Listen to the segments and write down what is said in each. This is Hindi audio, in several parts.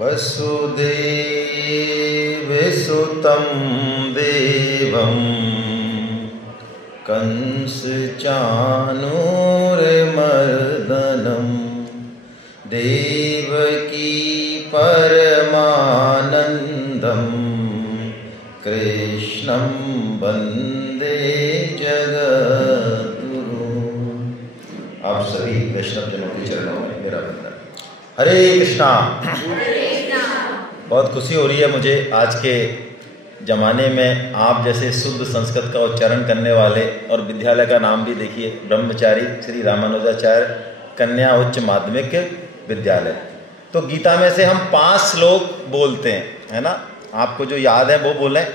वसुदेवसुतं देवं कंसचाणूरमर्दनं देवकी परमानन्दं कृष्णं वन्दे जगद्गुरु। आप सभी वैष्णव जनों के चरणों में मेरा वंदन। हरे कृष्णा। बहुत खुशी हो रही है मुझे आज के ज़माने में आप जैसे शुद्ध संस्कृत का उच्चारण करने वाले, और विद्यालय का नाम भी देखिए, ब्रह्मचारी श्री रामानुजाचार्य कन्या उच्च माध्यमिक विद्यालय। तो गीता में से हम 5 श्लोक बोलते हैं, है ना? आपको जो याद है वो बोलें,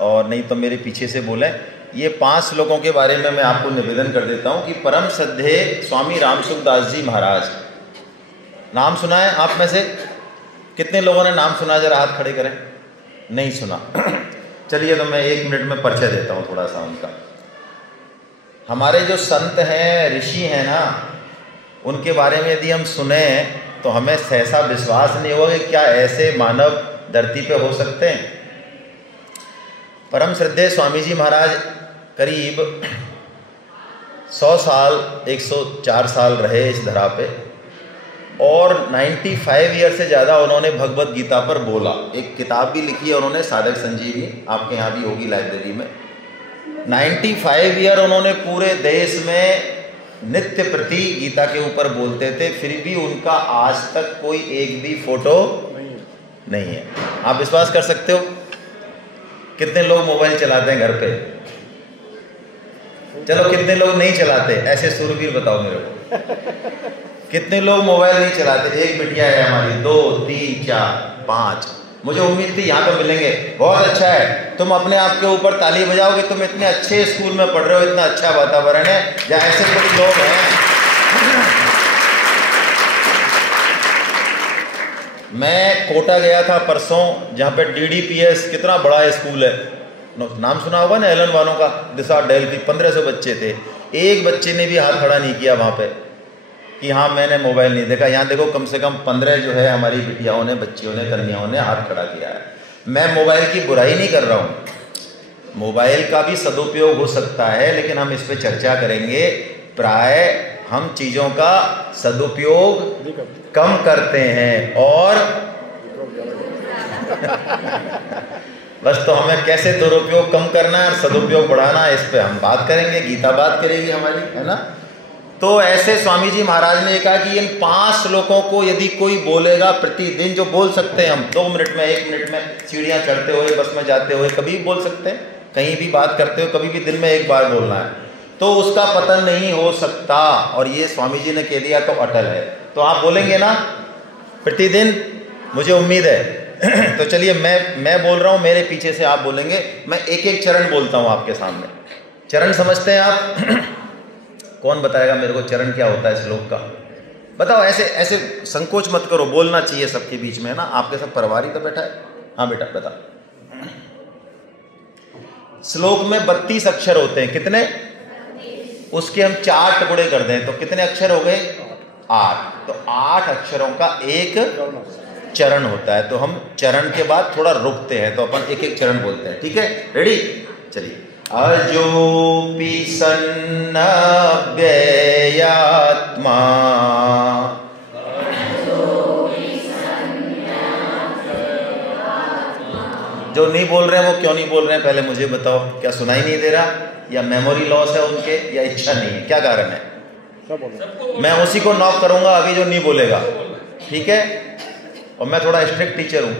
और नहीं तो मेरे पीछे से बोलें। ये 5 श्लोकों के बारे में मैं आपको निवेदन कर देता हूँ कि परम श्रद्धेय स्वामी रामसुखदास जी महाराज, नाम सुना है आप में से? कितने लोगों ने नाम सुना? जरा हाथ खड़े करें। नहीं सुना? चलिए तो मैं 1 मिनट में परिचय देता हूँ थोड़ा सा उनका। हमारे जो संत हैं, ऋषि हैं ना, उनके बारे में यदि हम सुने तो हमें सहसा विश्वास नहीं होगा कि क्या ऐसे मानव धरती पे हो सकते हैं। परम श्रद्धेय स्वामी जी महाराज करीब 100 साल 104 साल रहे इस धरा पे, और 95 ईयर से ज़्यादा उन्होंने भगवत गीता पर बोला। एक किताब भी लिखी है उन्होंने, साधक संजीवनी, आपके यहाँ भी होगी लाइब्रेरी में। 95 ईयर उन्होंने पूरे देश में नित्य प्रति गीता के ऊपर बोलते थे, फिर भी उनका आज तक कोई एक भी फोटो नहीं है। आप विश्वास कर सकते हो? कितने लोग मोबाइल चलाते हैं घर पे? चलो कितने लोग नहीं चलाते? ऐसे सूरवीर बताओ मेरे को। कितने लोग मोबाइल नहीं चलाते? एक बिटिया है हमारी, 2 3 4 5। मुझे उम्मीद थी यहाँ पे मिलेंगे। बहुत अच्छा है, तुम अपने आप के ऊपर ताली बजाओगे। तुम इतने अच्छे स्कूल में पढ़ रहे हो, इतना अच्छा वातावरण है, जहाँ ऐसे कुछ लोग हैं। मैं कोटा गया था परसों, जहाँ पे DDPS, कितना बड़ा स्कूल है, नाम सुना होगा ना, एलन वालों का, दिशा डेल की। 1500 बच्चे थे, एक बच्चे ने भी हाथ खड़ा नहीं किया वहाँ पे कि हाँ मैंने मोबाइल नहीं देखा। यहाँ देखो कम से कम 15 जो है हमारी बिटियाओं ने, बच्चियों ने, कन्याओं ने हाथ खड़ा किया है। मैं मोबाइल की बुराई नहीं कर रहा हूँ, मोबाइल का भी सदुपयोग हो सकता है, लेकिन हम इस पर चर्चा करेंगे। प्राय हम चीज़ों का सदुपयोग कम करते हैं, और बस तो हमें कैसे दुरुपयोग कम करना है और सदुपयोग बढ़ाना है, इस पे हम बात करेंगे। गीता बात करेगी हमारी, है ना? तो ऐसे स्वामी जी महाराज ने कहा कि इन 5 श्लोकों को यदि कोई बोलेगा प्रतिदिन, जो बोल सकते हैं हम 2 मिनट में, 1 मिनट में, सीढ़ियाँ चढ़ते हुए, बस में जाते हुए, कभी भी बोल सकते हैं, कहीं भी बात करते हो, कभी भी दिन में 1 बार बोलना है, तो उसका पतन नहीं हो सकता। और ये स्वामी जी ने कह दिया तो अटल है। तो आप बोलेंगे ना प्रतिदिन? मुझे उम्मीद है। तो चलिए मैं बोल रहा हूँ, मेरे पीछे से आप बोलेंगे। मैं एक एक चरण बोलता हूँ आपके सामने। चरण समझते हैं आप? कौन बताएगा मेरे को चरण क्या होता है श्लोक का? बताओ। ऐसे संकोच मत करो, बोलना चाहिए सबके बीच में, ना? आपके सब परिवार ही तो बैठा है। हाँ बेटा बता। श्लोक में 32 अक्षर होते हैं। कितने? उसके हम 4 टुकड़े कर दें तो कितने अक्षर हो गए? 8। तो 8 अक्षरों का एक चरण होता है। तो हम चरण के बाद थोड़ा रुकते हैं, तो अपन एक एक चरण बोलते हैं। ठीक है, रेडी? चलिए। अजोपि सन्नव्ययात्मा जो नहीं बोल रहे हैं वो क्यों नहीं बोल रहे हैं, पहले मुझे बताओ। क्या सुनाई नहीं दे रहा, या मेमोरी लॉस है उनके, या इच्छा नहीं है? क्या कारण है? मैं उसी को नॉक करूंगा अभी जो नहीं बोलेगा, ठीक है? और मैं थोड़ा स्ट्रिक्ट टीचर हूं।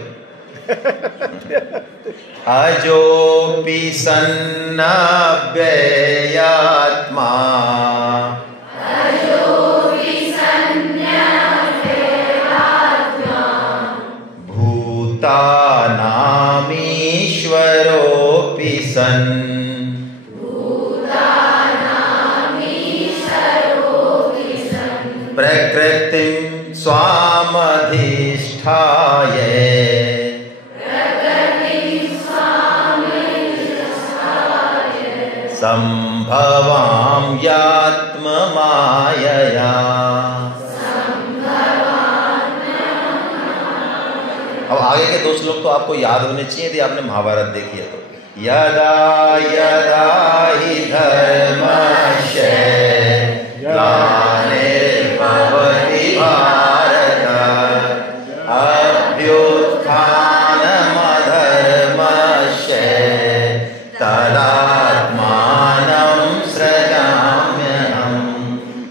अजोपि सन्नव्ययात्मा भूतानामीश्वरोऽपि सन् प्रकृतिं स्वामधिष्ठाय सम्भवाम्यात्ममायया अब आगे के 2 श्लोक तो आपको याद होने चाहिए यदि आपने महाभारत देखी है तो। यदा यदा हि धर्मस्य ग्लानिर्भवति भारत अभ्युत्थानमधर्मस्य तदात्मानं सृजाम्यहं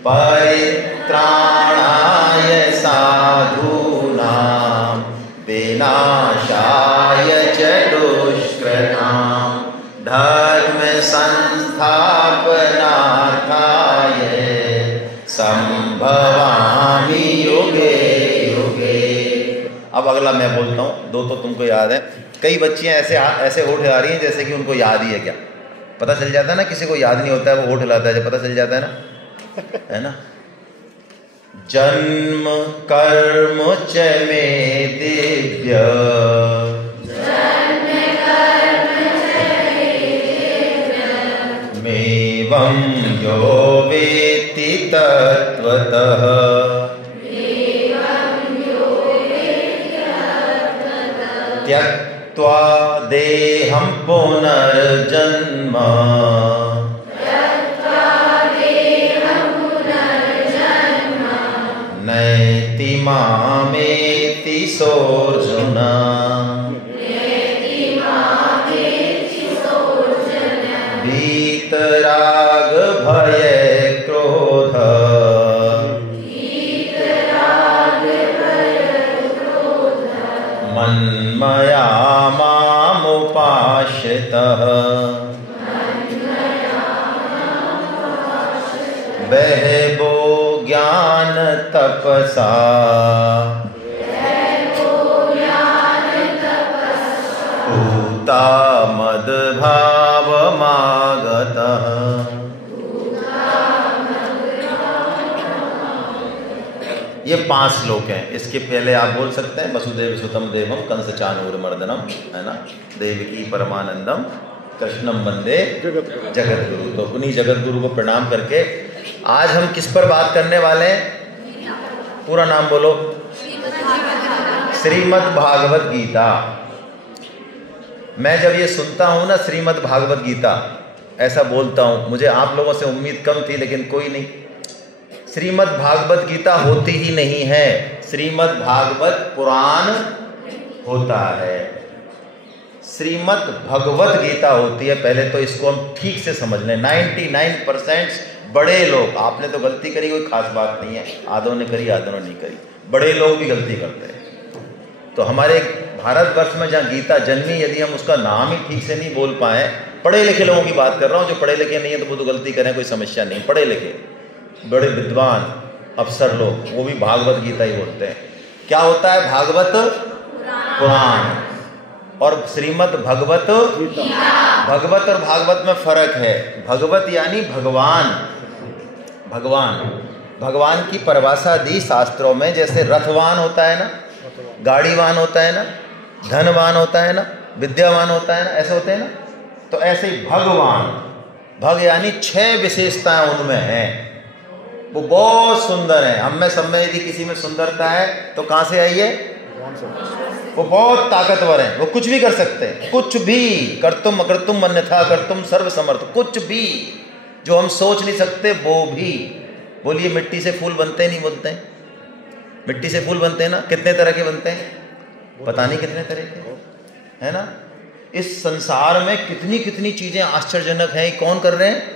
परित्राणाय साधूनां विनाशाय च दुष्कृतां धर्म संस्थापनार्थाय संभवामि युगे युगे। अब अगला मैं बोलता हूँ, 2 तो तुमको याद है। कई बच्चियां ऐसे होठ हिला रही हैं जैसे कि उनको याद ही है। क्या पता चल जाता है ना, किसी को याद नहीं होता है वो होठ हिलाता है, जब पता चल जाता है ना, है ना। जन्म कर्म च मे दिव्य मेवं यो वेत्ति तत्त्वतः त्यक्त्वा देहं पुनर्जन्म नैति मामेति सोऽर्जुन। वीतराग भय क्रोध मन्मया मामुपाश्रितः बहवो ज्ञान तपसा पूता मद्भावमागतः। ये 5 श्लोक हैं। इसके पहले आप बोल सकते हैं वसुदेव सुतम देवम कंस चाणूरमर्दनम, है ना, देवकी परमानंदम कृष्णम वंदे जगत गुरु। तो उन्हीं जगत गुरु को प्रणाम करके आज हम किस पर बात करने वाले हैं? पूरा नाम बोलो। श्रीमद् भागवत गीता। मैं जब ये सुनता हूँ ना श्रीमद् भागवत गीता, ऐसा बोलता हूँ, मुझे आप लोगों से उम्मीद कम थी, लेकिन कोई नहीं। श्रीमद् भागवत गीता होती ही नहीं है, श्रीमद् भागवत पुराण होता है, श्रीमद् भगवत गीता होती है। पहले तो इसको हम ठीक से समझ लें। 99% बड़े लोग, आपने तो गलती करी, कोई खास बात नहीं है, आधों ने करी आधों ने नहीं करी, बड़े लोग भी गलती करते हैं। तो हमारे भारतवर्ष में जहाँ गीता जन्मी, यदि हम उसका नाम ही ठीक से नहीं बोल पाए, पढ़े लिखे लोगों की बात कर रहा हूँ, जो पढ़े लिखे नहीं है तो वो तो गलती करें, कोई समस्या नहीं। पढ़े लिखे बड़े विद्वान अफसर लोग, वो भी भागवत गीता ही बोलते हैं। क्या होता है? भागवत पुराण और श्रीमद् भगवत गीता। भगवत और भागवत में फर्क है। भगवत यानी भगवान, भगवान, भगवान की परिभाषा दी शास्त्रों में। जैसे रथवान होता है ना, गाड़ीवान होता है ना, धनवान होता है ना, विद्यावान होता है ना, ऐसे होते हैं ना। तो ऐसे ही भगवान, भग यानी 6 विशेषताएं उनमें हैं, वो बहुत सुंदर है। हम में सब में यदि किसी में सुंदरता है तो कहाँ से आई है? वो बहुत ताकतवर है, वो कुछ भी कर सकते हैं, कुछ भी। कर्तुम अकर्तुम अन्यथा कर्तुम सर्व समर्थ, कुछ भी जो हम सोच नहीं सकते वो भी। बोलिए, मिट्टी से फूल बनते हैं नहीं बनते हैं? मिट्टी से फूल बनते हैं ना, कितने तरह के बनते हैं? पता नहीं कितने तरह के, है ना। इस संसार में कितनी कितनी चीजें आश्चर्यजनक हैं, कौन कर रहे हैं?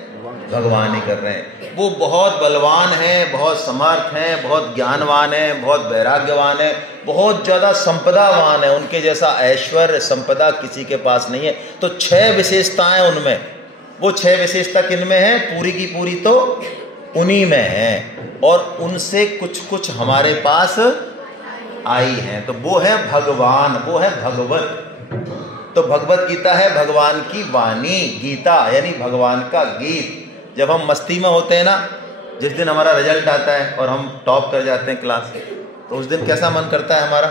भगवान ही कर रहे हैं। वो बहुत बलवान हैं, बहुत समर्थ हैं, बहुत ज्ञानवान हैं, बहुत वैराग्यवान है, बहुत ज़्यादा संपदावान है। उनके जैसा ऐश्वर्य संपदा किसी के पास नहीं है। तो 6 विशेषताएं उनमें, वो 6 विशेषता किन में है? पूरी की पूरी तो उन्हीं में है, और उनसे कुछ कुछ हमारे पास आई हैं। तो वो है भगवान, वो है भगवत। तो भगवत गीता है भगवान की वाणी, गीता यानी भगवान का गीत। जब हम मस्ती में होते हैं ना, जिस दिन हमारा रिजल्ट आता है और हम टॉप कर जाते हैं क्लास, तो उस दिन कैसा मन करता है हमारा?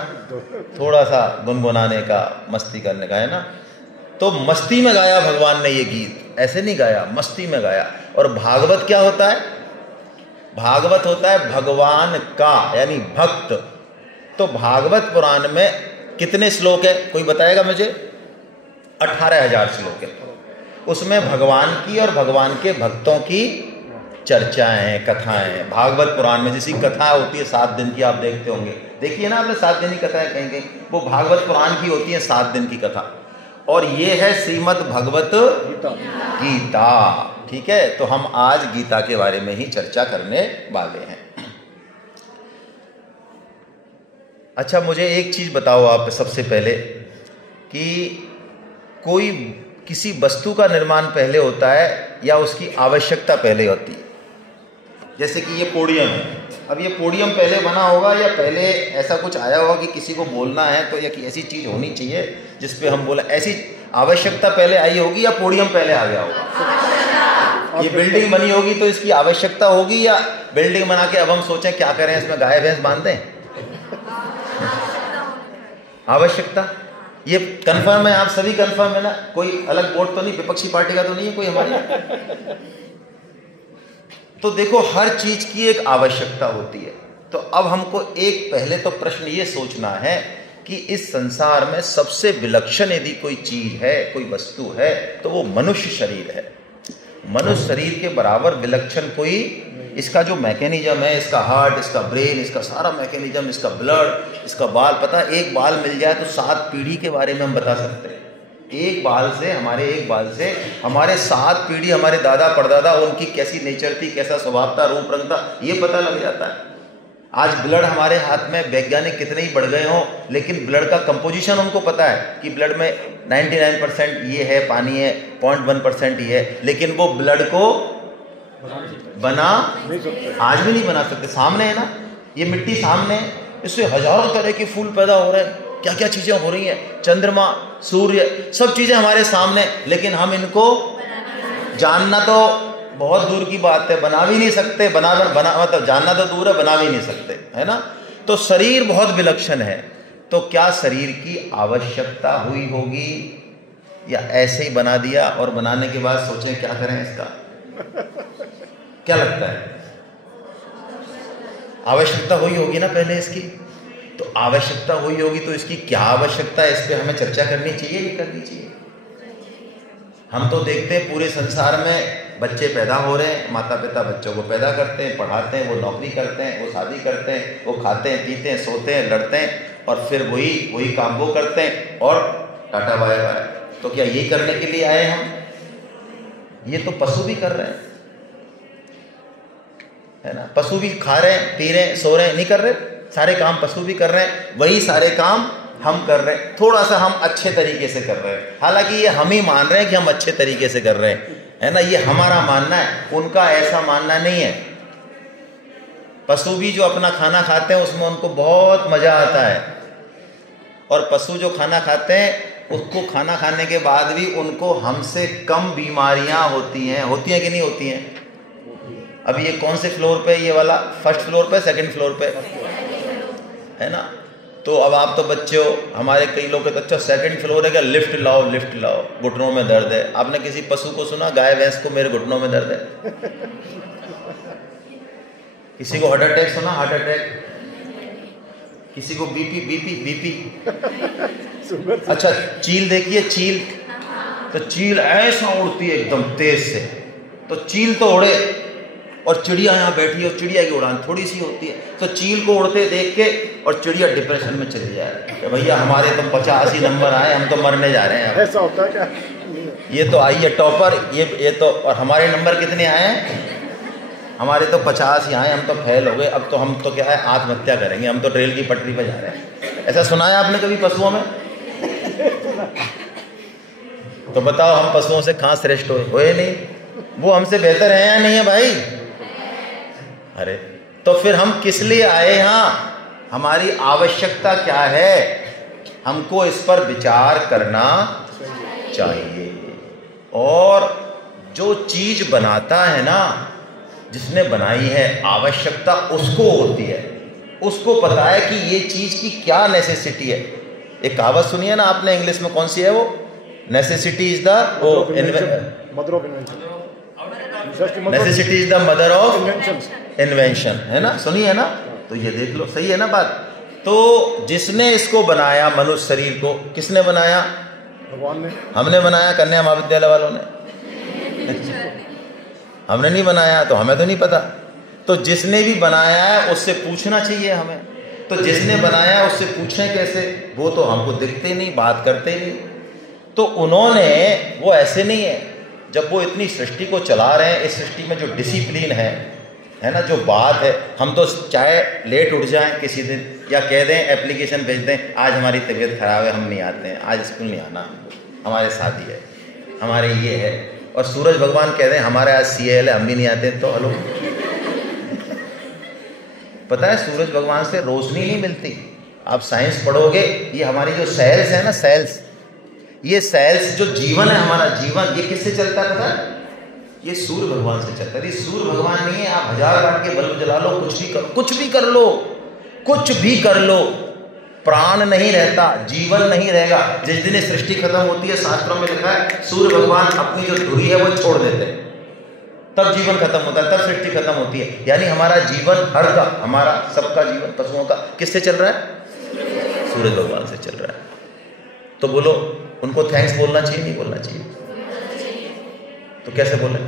थोड़ा सा गुनगुनाने का, मस्ती करने का, है ना। तो मस्ती में गाया भगवान ने ये गीत, ऐसे नहीं गाया, मस्ती में गाया। और भागवत क्या होता है? भागवत होता है भगवान का, यानी भक्त। तो भागवत पुराण में कितने श्लोक है कोई बताएगा मुझे? 18,000 श्लोक है। उसमें भगवान की और भगवान के भक्तों की चर्चाएं हैं, कथाएं हैं। भागवत पुराण में जैसी कथा होती है 7 दिन की, आप देखते होंगे, देखिए ना आपने 7 दिन की कथा है कहीं कहीं, वो भागवत पुराण की होती है 7 दिन की कथा। और ये है श्रीमद् भगवत गीता। ठीक है, तो हम आज गीता के बारे में ही चर्चा करने वाले हैं। अच्छा, मुझे एक चीज बताओ आप सबसे पहले कि कोई किसी वस्तु का निर्माण पहले होता है या उसकी आवश्यकता पहले होती है? जैसे कि ये पोडियम है, अब ये पोडियम पहले बना होगा या पहले ऐसा कुछ आया होगा कि किसी को बोलना है तो या कि ऐसी चीज होनी चाहिए जिस पे हम बोले, ऐसी आवश्यकता पहले आई होगी या पोडियम पहले आ गया होगा? ये बिल्डिंग बनी होगी तो इसकी आवश्यकता होगी या बिल्डिंग बना के अब हम सोचें क्या करें, इसमें गाय भैंस बांध दें? आवश्यकता, ये कंफर्म है? आप सभी कंफर्म है ना? कोई अलग वोट तो नहीं, विपक्षी पार्टी का तो नहीं है कोई हमारी? तो देखो, हर चीज की एक आवश्यकता होती है। तो अब हमको एक पहले तो प्रश्न ये सोचना है कि इस संसार में सबसे विलक्षण यदि कोई चीज है, कोई वस्तु है, तो वो मनुष्य शरीर है। मनुष्य शरीर के बराबर विलक्षण कोई, इसका जो मैकेनिज्म है, इसका हार्ट, इसका ब्रेन, इसका सारा मैकेनिज्म, इसका ब्लड, इसका बाल, पता, एक बाल मिल जाए तो 7 पीढ़ी के बारे में हम बता सकते हैं। एक बाल से, हमारे एक बाल से हमारे 7 पीढ़ी, हमारे दादा परदादा, उनकी कैसी नेचर थी, कैसा स्वभाव था, रूप रंग था, ये पता लग जाता है। आज ब्लड हमारे हाथ में, वैज्ञानिक कितने ही बढ़ गए हों, लेकिन ब्लड का कंपोजिशन उनको पता है कि ब्लड में 99% ये है, पानी है, 0.1% ये है, लेकिन वो ब्लड को बना आज भी नहीं बना सकते। सामने है ना, ये मिट्टी सामने है, इससे हजारों तरह के फूल पैदा हो रहे हैं, क्या क्या चीजें हो रही हैं, चंद्रमा, सूर्य, सब चीजें हमारे सामने, लेकिन हम इनको जानना तो बहुत दूर की बात है, बना भी नहीं सकते। बना मतलब जानना तो दूर है, बना भी नहीं सकते, है ना? तो शरीर बहुत विलक्षण है। तो क्या शरीर की आवश्यकता हुई होगी या ऐसे ही बना दिया और बनाने के बाद सोचें क्या करें इसका? क्या लगता है? आवश्यकता हुई होगी ना पहले इसकी। तो आवश्यकता हुई होगी तो इसकी क्या आवश्यकता है, इस पर हमें चर्चा करनी चाहिए, नहीं करनी चाहिए? हम तो देखते हैं पूरे संसार में बच्चे पैदा हो रहे हैं, माता पिता बच्चों को पैदा करते हैं, पढ़ाते हैं, वो नौकरी करते हैं, वो शादी करते हैं, वो खाते हैं, पीते हैं, सोते हैं, लड़ते हैं, और फिर वही काम वो करते हैं और टाटा बाय बाय। तो क्या यही करने के लिए आए हम? ये तो पशु भी कर रहे हैं, है ना? पशु भी खा रहे हैं, पी रहे हैं, सो रहे हैं, नहीं कर रहे? सारे काम पशु भी कर रहे हैं, वही सारे काम हम कर रहे हैं। थोड़ा सा हम अच्छे तरीके से कर रहे हैं, हालांकि ये हम ही मान रहे हैं कि हम अच्छे तरीके से कर रहे हैं, है ना? ये हमारा मानना है, उनका ऐसा मानना नहीं है। पशु भी जो अपना खाना खाते हैं उसमें उनको बहुत मजा आता है, और पशु जो खाना खाते हैं उसको खाना खाने के बाद भी उनको हमसे कम बीमारियां होती हैं कि नहीं होती हैं? अभी ये कौन से फ्लोर पे, ये वाला फर्स्ट फ्लोर पे, सेकंड फ्लोर पे, है ना? तो अब आप तो बच्चे हो, हमारे कई लोग कहते अच्छा सेकंड फ्लोर है क्या, लिफ्ट लाओ, लिफ्ट लाओ, घुटनों में दर्द है। आपने किसी पशु को सुना, गाय भैंस को मेरे घुटनों में दर्द है? किसी को हार्ट अटैक सुना, हार्ट अटैक? किसी को बीपी? अच्छा, चील देखिए, चील, तो चील ऐसा उड़ती है एकदम तेज से, तो चील तो उड़े, और चिड़िया यहाँ बैठी है और चिड़िया की उड़ान थोड़ी सी होती है, तो चील को उड़ते देख के और चिड़िया डिप्रेशन में चली जाए कि भैया हमारे तो 85 नंबर आए, हम तो मरने जा रहे हैं। ऐसा होता है क्या? ये तो आई है टॉपर, ये तो, और हमारे नंबर कितने आए हैं? हमारे तो 50 ही आए, हम तो फेल हो गए, अब तो हम तो क्या है, आत्महत्या करेंगे, हम तो रेल की पटरी पर जा रहे हैं। ऐसा सुना है आपने कभी पशुओं में? तो बताओ, हम पशुओं से कहाँ श्रेष्ठ हुए? नहीं, वो हमसे बेहतर है या नहीं है भाई? अरे तो फिर हम किस लिए आए यहाँ? हमारी आवश्यकता क्या है? हमको इस पर विचार करना चाहिए। और जो चीज बनाता है ना, जिसने बनाई है, आवश्यकता उसको होती है, उसको पता है कि ये चीज की क्या नेसेसिटी है। एक कहावत सुनी है ना आपने, इंग्लिश में कौन सी है वो? Necessity is the mother of invention. Necessity is the mother of invention, है ना? सुनी है ना? तो ये देख लो, सही है ना बात? तो जिसने इसको बनाया मनुष्य शरीर को, किसने बनाया? भगवान ने। हमने बनाया, कन्या महाविद्यालय वालों ने। हमने नहीं बनाया तो हमें तो नहीं पता। तो जिसने भी बनाया है उससे पूछना चाहिए हमें। तो जिसने बनाया उससे पूछें कैसे? वो तो हमको दिखते नहीं, बात करते नहीं। तो उन्होंने, वो ऐसे नहीं है, जब वो इतनी सृष्टि को चला रहे हैं, इस सृष्टि में जो डिसिप्लिन है ना, जो बात है, हम तो चाहे लेट उठ जाएं किसी दिन या कह दें, एप्लीकेशन भेज दें, आज हमारी तबीयत खराब है, हम नहीं आते हैं, आज स्कूल नहीं आना, हमारे शादी है, हमारे ये है, और सूरज भगवान कह दें हमारे आज CL है, हम भी नहीं आते हैं, तो हलो। पता है सूरज भगवान से रोशनी नहीं मिलती। आप साइंस पढ़ोगे, ये हमारी जो सेल्स है ना, सेल्स, ये सेल्स जो जीवन है, हमारा जीवन, ये किससे चलता है पता है? ये सूर्य भगवान से चलता है। ये सूर्य भगवान नहीं है, आप 1000 वाट के बल्ब जला लो, कुछ भी कर लो, कुछ भी कर लो, प्राण नहीं रहता, जीवन नहीं रहेगा। जिस दिन सृष्टि खत्म होती है, शास्त्रों में लिखा है सूर्य भगवान अपनी जो धुरी है वो छोड़ देते हैं, तब जीवन खत्म होता है, तब सृष्टि खत्म होती है। यानी हमारा जीवन, हर का, हमारा सबका जीवन, पशुओं का, किससे चल रहा है? सूरज भगवान से चल रहा है। तो बोलो, उनको थैंक्स बोलना चाहिए, नहीं बोलना चाहिए? तो कैसे बोले?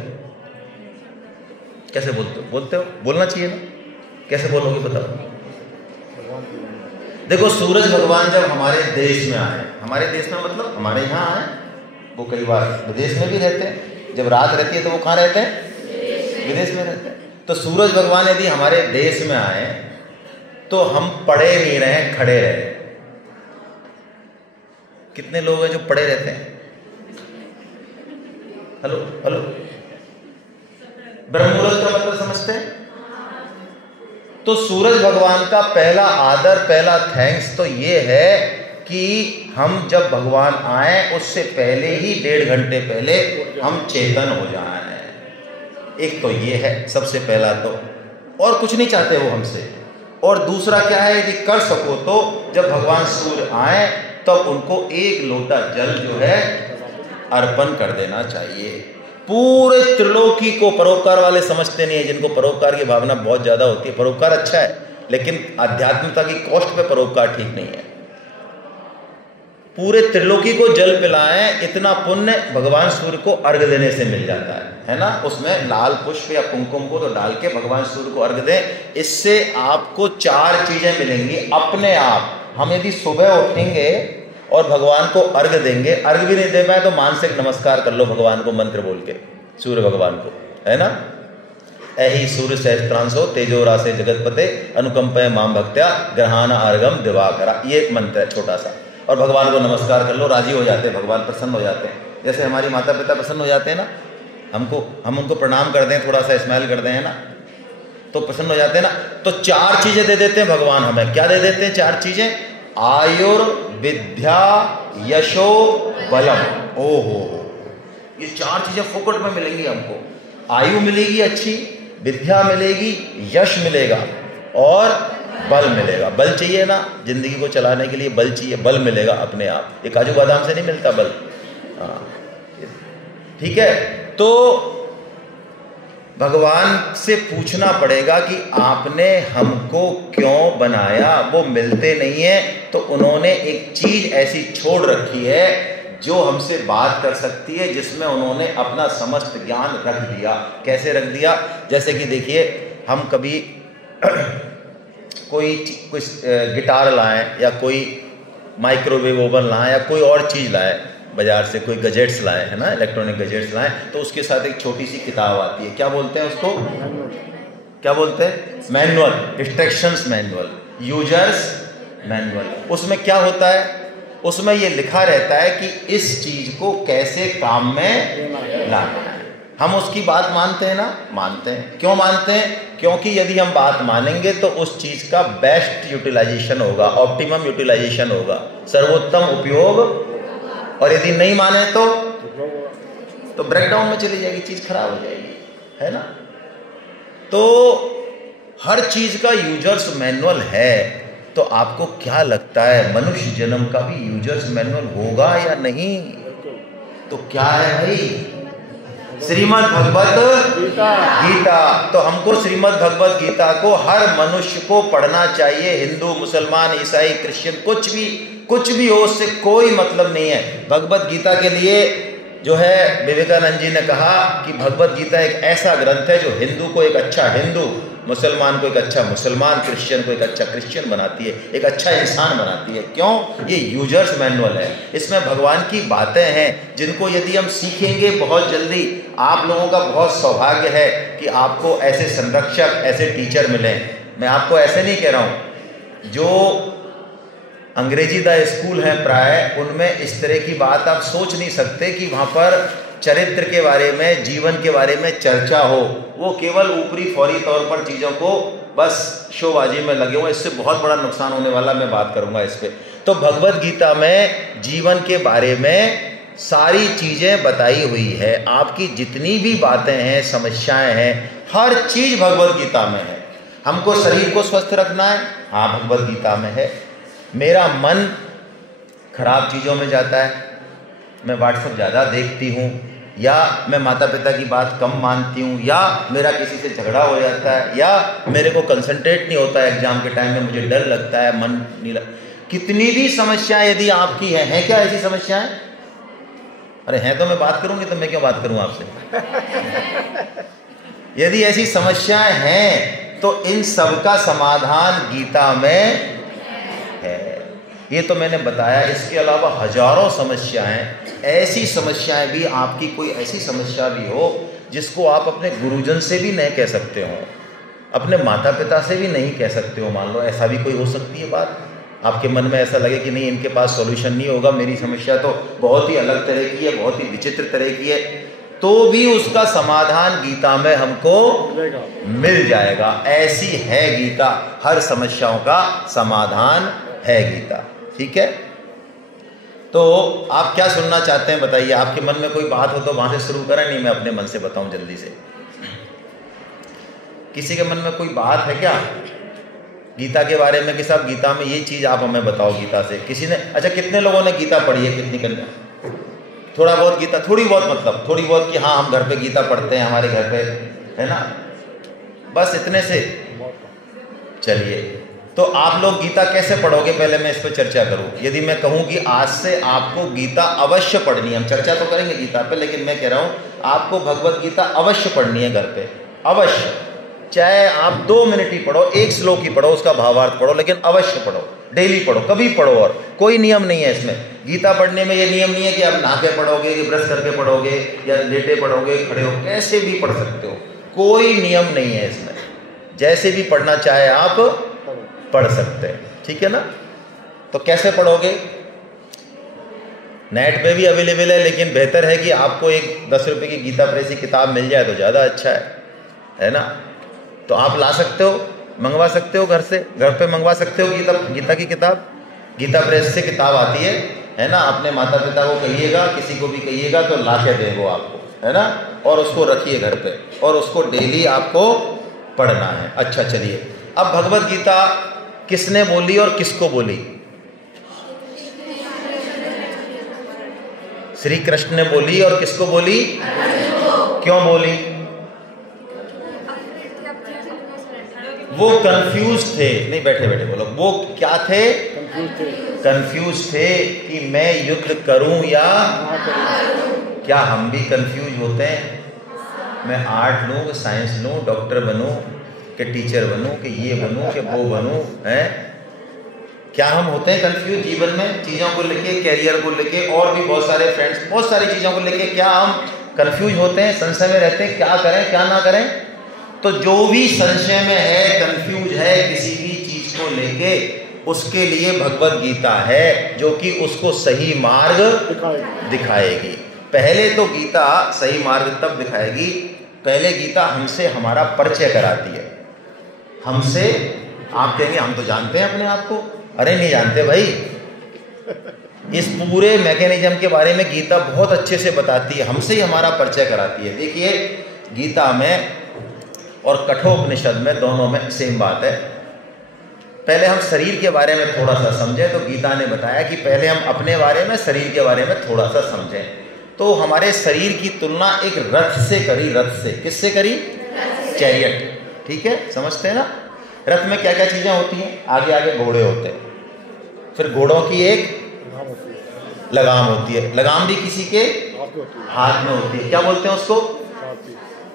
कैसे बोलते हो? बोलना चाहिए ना? कैसे बोलोगे बताओ? देखो, सूरज भगवान जब हमारे देश में आए, हमारे देश में मतलब हमारे यहाँ आए, वो कई बार विदेश में भी रहते हैं। जब रात रहती है तो वो कहाँ रहते हैं? विदेश में रहते हैं। तो सूरज भगवान यदि हमारे देश में आए तो हम पड़े नहीं रहे, खड़े रहे। कितने लोग हैं जो पड़े रहते हैं? हेलो हेलो, ब्रह्ममुहूर्त का मतलब समझते हैं? तो सूरज भगवान का पहला आदर, पहला थैंक्स तो ये है कि हम जब भगवान आए उससे पहले ही 1.5 घंटे पहले हम चेतन हो जाएं। एक तो ये है सबसे पहला, तो और कुछ नहीं चाहते वो हमसे। और दूसरा क्या है, यदि कर सको तो जब भगवान सूर्य आए तब उनको 1 लोटा जल जो है अर्पण कर देना चाहिए। पूरे त्रिलोकी को, परोपकार वाले समझते नहीं है, जिनको परोपकार की भावना बहुत ज़्यादा होती है। परोपकार अच्छा है, लेकिन आध्यात्मिकता की कॉस्ट पे परोपकार ठीक नहीं है। पूरे त्रिलोकी को जल पिलाएं, इतना पुण्य भगवान सूर्य को अर्घ देने से मिल जाता है ना। उसमें लाल पुष्प या कुमकुम को तो डाल के भगवान सूर्य को अर्घ दें। इससे आपको 4 चीज़ें मिलेंगी अपने आप। हम यदि सुबह उठेंगे और भगवान को अर्घ देंगे, अर्घ भी नहीं दे पाए तो मानसिक नमस्कार कर लो भगवान को मंत्र बोल के, सूर्य भगवान को, है ना। ऐहि सूर्य सहस्त्रांशो तेजो रासे जगतपते अनुकंपय माम भक्त्या ग्रहाना अर्घम दिवाकरा, ये मंत्र है छोटा सा। और भगवान को नमस्कार कर लो, राजी हो जाते हैं, भगवान प्रसन्न हो जाते हैं। जैसे हमारी माता पिता प्रसन्न हो जाते हैं ना, हम उनको प्रणाम कर दें, थोड़ा सा स्माइल कर दें, है ना, तो प्रसन्न हो जाते हैं ना। तो 4 चीज़ें दे देते हैं भगवान हमें। क्या दे देते हैं 4 चीज़ें? आयुर्विद्या यशो बलम। ओहो, ये 4 चीज़ें फोकट में मिलेंगी हमको। आयु मिलेगी अच्छी, विद्या मिलेगी, यश मिलेगा और बल मिलेगा। बल चाहिए ना, जिंदगी को चलाने के लिए बल चाहिए, बल मिलेगा अपने आप। ये काजू बादाम से नहीं मिलता बल। हाँ, ठीक है। तो भगवान से पूछना पड़ेगा कि आपने हमको क्यों बनाया। वो मिलते नहीं है, तो उन्होंने एक चीज ऐसी छोड़ रखी है जो हमसे बात कर सकती है, जिसमें उन्होंने अपना समस्त ज्ञान रख दिया। कैसे रख दिया? जैसे कि देखिए, हम कभी कोई गिटार लाएं या कोई माइक्रोवेव ओवन लाएं या कोई और चीज़ लाएं बाजार से, कोई गजेट्स लाएं, है ना, इलेक्ट्रॉनिक गजेट्स लाएं, तो उसके साथ एक छोटी सी किताब आती है। क्या बोलते हैं उसको? क्या बोलते हैं? Manual, instructions manual, users manual. उसमें क्या होता है? उसमें ये लिखा रहता है कि इस चीज़ को कैसे काम में लाना है। हम उसकी बात मानते हैं ना? मानते हैं। क्यों मानते हैं? क्योंकि यदि हम बात मानेंगे तो उस चीज़ का बेस्ट यूटिलाइजेशन होगा, ऑप्टिमम यूटिलाइजेशन होगा, सर्वोत्तम उपयोग। और यदि नहीं माने तो ब्रेकडाउन में चली जाएगी, चीज़ खराब हो जाएगी, है ना। तो हर चीज़ का यूजर्स मैनुअल है। तो आपको क्या लगता है, मनुष्य जन्म का भी यूजर्स मैनुअल होगा या नहीं? तो क्या है भाई? श्रीमद् भगवत गीता। गीता। तो हमको श्रीमद् भगवत गीता को हर मनुष्य को पढ़ना चाहिए। हिंदू, मुसलमान, ईसाई, क्रिश्चियन, कुछ भी हो, उससे कोई मतलब नहीं है। भगवत गीता के लिए जो है विवेकानंद जी ने कहा कि भगवत गीता एक ऐसा ग्रंथ है जो हिंदू को एक अच्छा हिंदू, मुसलमान को एक अच्छा मुसलमान, क्रिश्चियन को एक अच्छा क्रिश्चियन बनाती है, एक अच्छा इंसान बनाती है। क्यों? ये यूजर्स मैनुअल है। इसमें भगवान की बातें हैं जिनको यदि हम सीखेंगे बहुत जल्दी। आप लोगों का बहुत सौभाग्य है कि आपको ऐसे संरक्षक, ऐसे टीचर मिले। मैं आपको ऐसे नहीं कह रहा हूँ, जो अंग्रेजी द स्कूल हैं प्राय, उनमें इस तरह की बात आप सोच नहीं सकते कि वहाँ पर चरित्र के बारे में, जीवन के बारे में चर्चा हो। वो केवल ऊपरी फौरी तौर पर चीज़ों को बस शोबाजी में लगे हुए। इससे बहुत बड़ा नुकसान होने वाला, मैं बात करूँगा इस पर। तो भगवत गीता में जीवन के बारे में सारी चीज़ें बताई हुई है। आपकी जितनी भी बातें हैं, समस्याएं हैं, हर चीज़ भगवत गीता में है। हमको शरीर को स्वस्थ रखना है, हाँ भगवत गीता में है। मेरा मन खराब चीज़ों में जाता है, मैं व्हाट्सएप ज़्यादा देखती हूँ, या मैं माता पिता की बात कम मानती हूँ, या मेरा किसी से झगड़ा हो जाता है, या मेरे को कंसंट्रेट नहीं होता है एग्जाम के टाइम में, मुझे डर लगता है, मन नहीं कितनी भी समस्याएं यदि आपकी हैं क्या ऐसी समस्याएं? अरे हैं तो मैं बात करूँगी, तो मैं क्यों बात करूँ आपसे? यदि ऐसी समस्याएं हैं तो इन सब का समाधान गीता में है। ये तो मैंने बताया। इसके अलावा हजारों समस्याएं, ऐसी समस्याएं भी, आपकी कोई ऐसी समस्या भी हो जिसको आप अपने गुरुजन से भी नहीं कह सकते हो, अपने माता पिता से भी नहीं कह सकते हो, मान लो ऐसा भी कोई हो सकती है बात। आपके मन में ऐसा लगे कि नहीं, इनके पास सॉल्यूशन नहीं होगा, मेरी समस्या तो बहुत ही अलग तरह की है, बहुत ही विचित्र तरह की है, तो भी उसका समाधान गीता में हमको मिल जाएगा। ऐसी है गीता, हर समस्याओं का समाधान है गीता। ठीक है, तो आप क्या सुनना चाहते हैं बताइए? आपके मन में कोई बात हो तो वहां से शुरू करें, नहीं मैं अपने मन से बताऊं जल्दी से। किसी के मन में कोई बात है क्या गीता के बारे में कि साहब गीता में ये चीज आप हमें बताओ गीता से? किसी ने, अच्छा कितने लोगों ने गीता पढ़ी है? कितनी करना? थोड़ा बहुत गीता, थोड़ी बहुत मतलब थोड़ी बहुत कि हाँ हम घर पे गीता पढ़ते हैं, हमारे घर पे है ना, बस इतने से। चलिए, तो आप लोग गीता कैसे पढ़ोगे? पहले मैं इस पर चर्चा करूं। यदि मैं कहूं कि आज से आपको गीता अवश्य पढ़नी है, हम चर्चा तो करेंगे गीता पे, लेकिन मैं कह रहा हूं आपको भगवत गीता अवश्य पढ़नी है घर पे, अवश्य। चाहे आप 2 मिनट ही पढ़ो, 1 श्लोक ही पढ़ो, उसका भावार्थ पढ़ो, लेकिन अवश्य पढ़ो, डेली पढ़ो, कभी पढ़ो। और कोई नियम नहीं है इसमें। गीता पढ़ने में ये नियम नहीं है कि आप नहा के पढ़ोगे, कि ब्रश करके पढ़ोगे, या लेटे पढ़ोगे, खड़े हो, कैसे भी पढ़ सकते हो, कोई नियम नहीं है इसमें। जैसे भी पढ़ना चाहे आप पढ़ सकते हैं, ठीक है ना? तो कैसे पढ़ोगे? नेट पे भी अवेलेबल है, लेकिन बेहतर है कि आपको एक 10 रुपये की गीता प्रेस की किताब मिल जाए तो ज़्यादा अच्छा है ना? तो आप ला सकते हो, मंगवा सकते हो घर से, घर पे मंगवा सकते हो गीता की किताब। गीता प्रेस से किताब आती है ना? अपने माता पिता को कहिएगा, किसी को भी कहिएगा तो ला के देंगे आपको, है ना? और उसको रखिए घर पे, और उसको डेली आपको पढ़ना है। अच्छा चलिए, अब भगवत गीता किसने बोली और किसको बोली? श्री कृष्ण ने बोली। और किसको बोली? क्यों बोली? वो कंफ्यूज थे। नहीं, बैठे बैठे बोलो। वो क्या थे? कंफ्यूज थे कि मैं युद्ध करूं या क्या? हम भी कंफ्यूज होते हैं। मैं आर्ट लूं कि साइंस लूं, डॉक्टर बनूं कि टीचर बनूं, कि ये बनूं कि वो बनूं, हैं? क्या हम होते हैं कंफ्यूज जीवन में, चीज़ों को लेके, कैरियर को लेके, और भी बहुत सारे फ्रेंड्स, बहुत सारी चीज़ों को लेके क्या हम कंफ्यूज होते हैं, संशय में रहते हैं, क्या करें क्या ना करें? तो जो भी संशय में है, कंफ्यूज है किसी भी चीज़ को लेके, उसके लिए भगवत गीता है जो कि उसको सही मार्ग दिखाएगी। पहले तो गीता सही मार्ग तब दिखाएगी, पहले गीता हमसे हमारा परिचय कराती है। हमसे, आप कहेंगे हम तो जानते हैं अपने आप को। अरे नहीं जानते भाई, इस पूरे मैकेनिज्म के बारे में गीता बहुत अच्छे से बताती है, हमसे ही हमारा परिचय कराती है। देखिए, गीता में और कठोपनिषद में, दोनों में सेम बात है। पहले हम शरीर के बारे में थोड़ा सा समझें, तो गीता ने बताया कि पहले हम अपने बारे में, शरीर के बारे में थोड़ा सा समझें। तो हमारे शरीर की तुलना एक रथ से करी, रथ से, किससे करी? चैरियट, ठीक है, समझते हैं ना? रथ में क्या क्या चीजें होती हैं? आगे आगे घोड़े होते हैं, फिर घोड़ों की एक लगाम होती है, लगाम भी किसी के हाथ में होती है, क्या बोलते हैं उसको?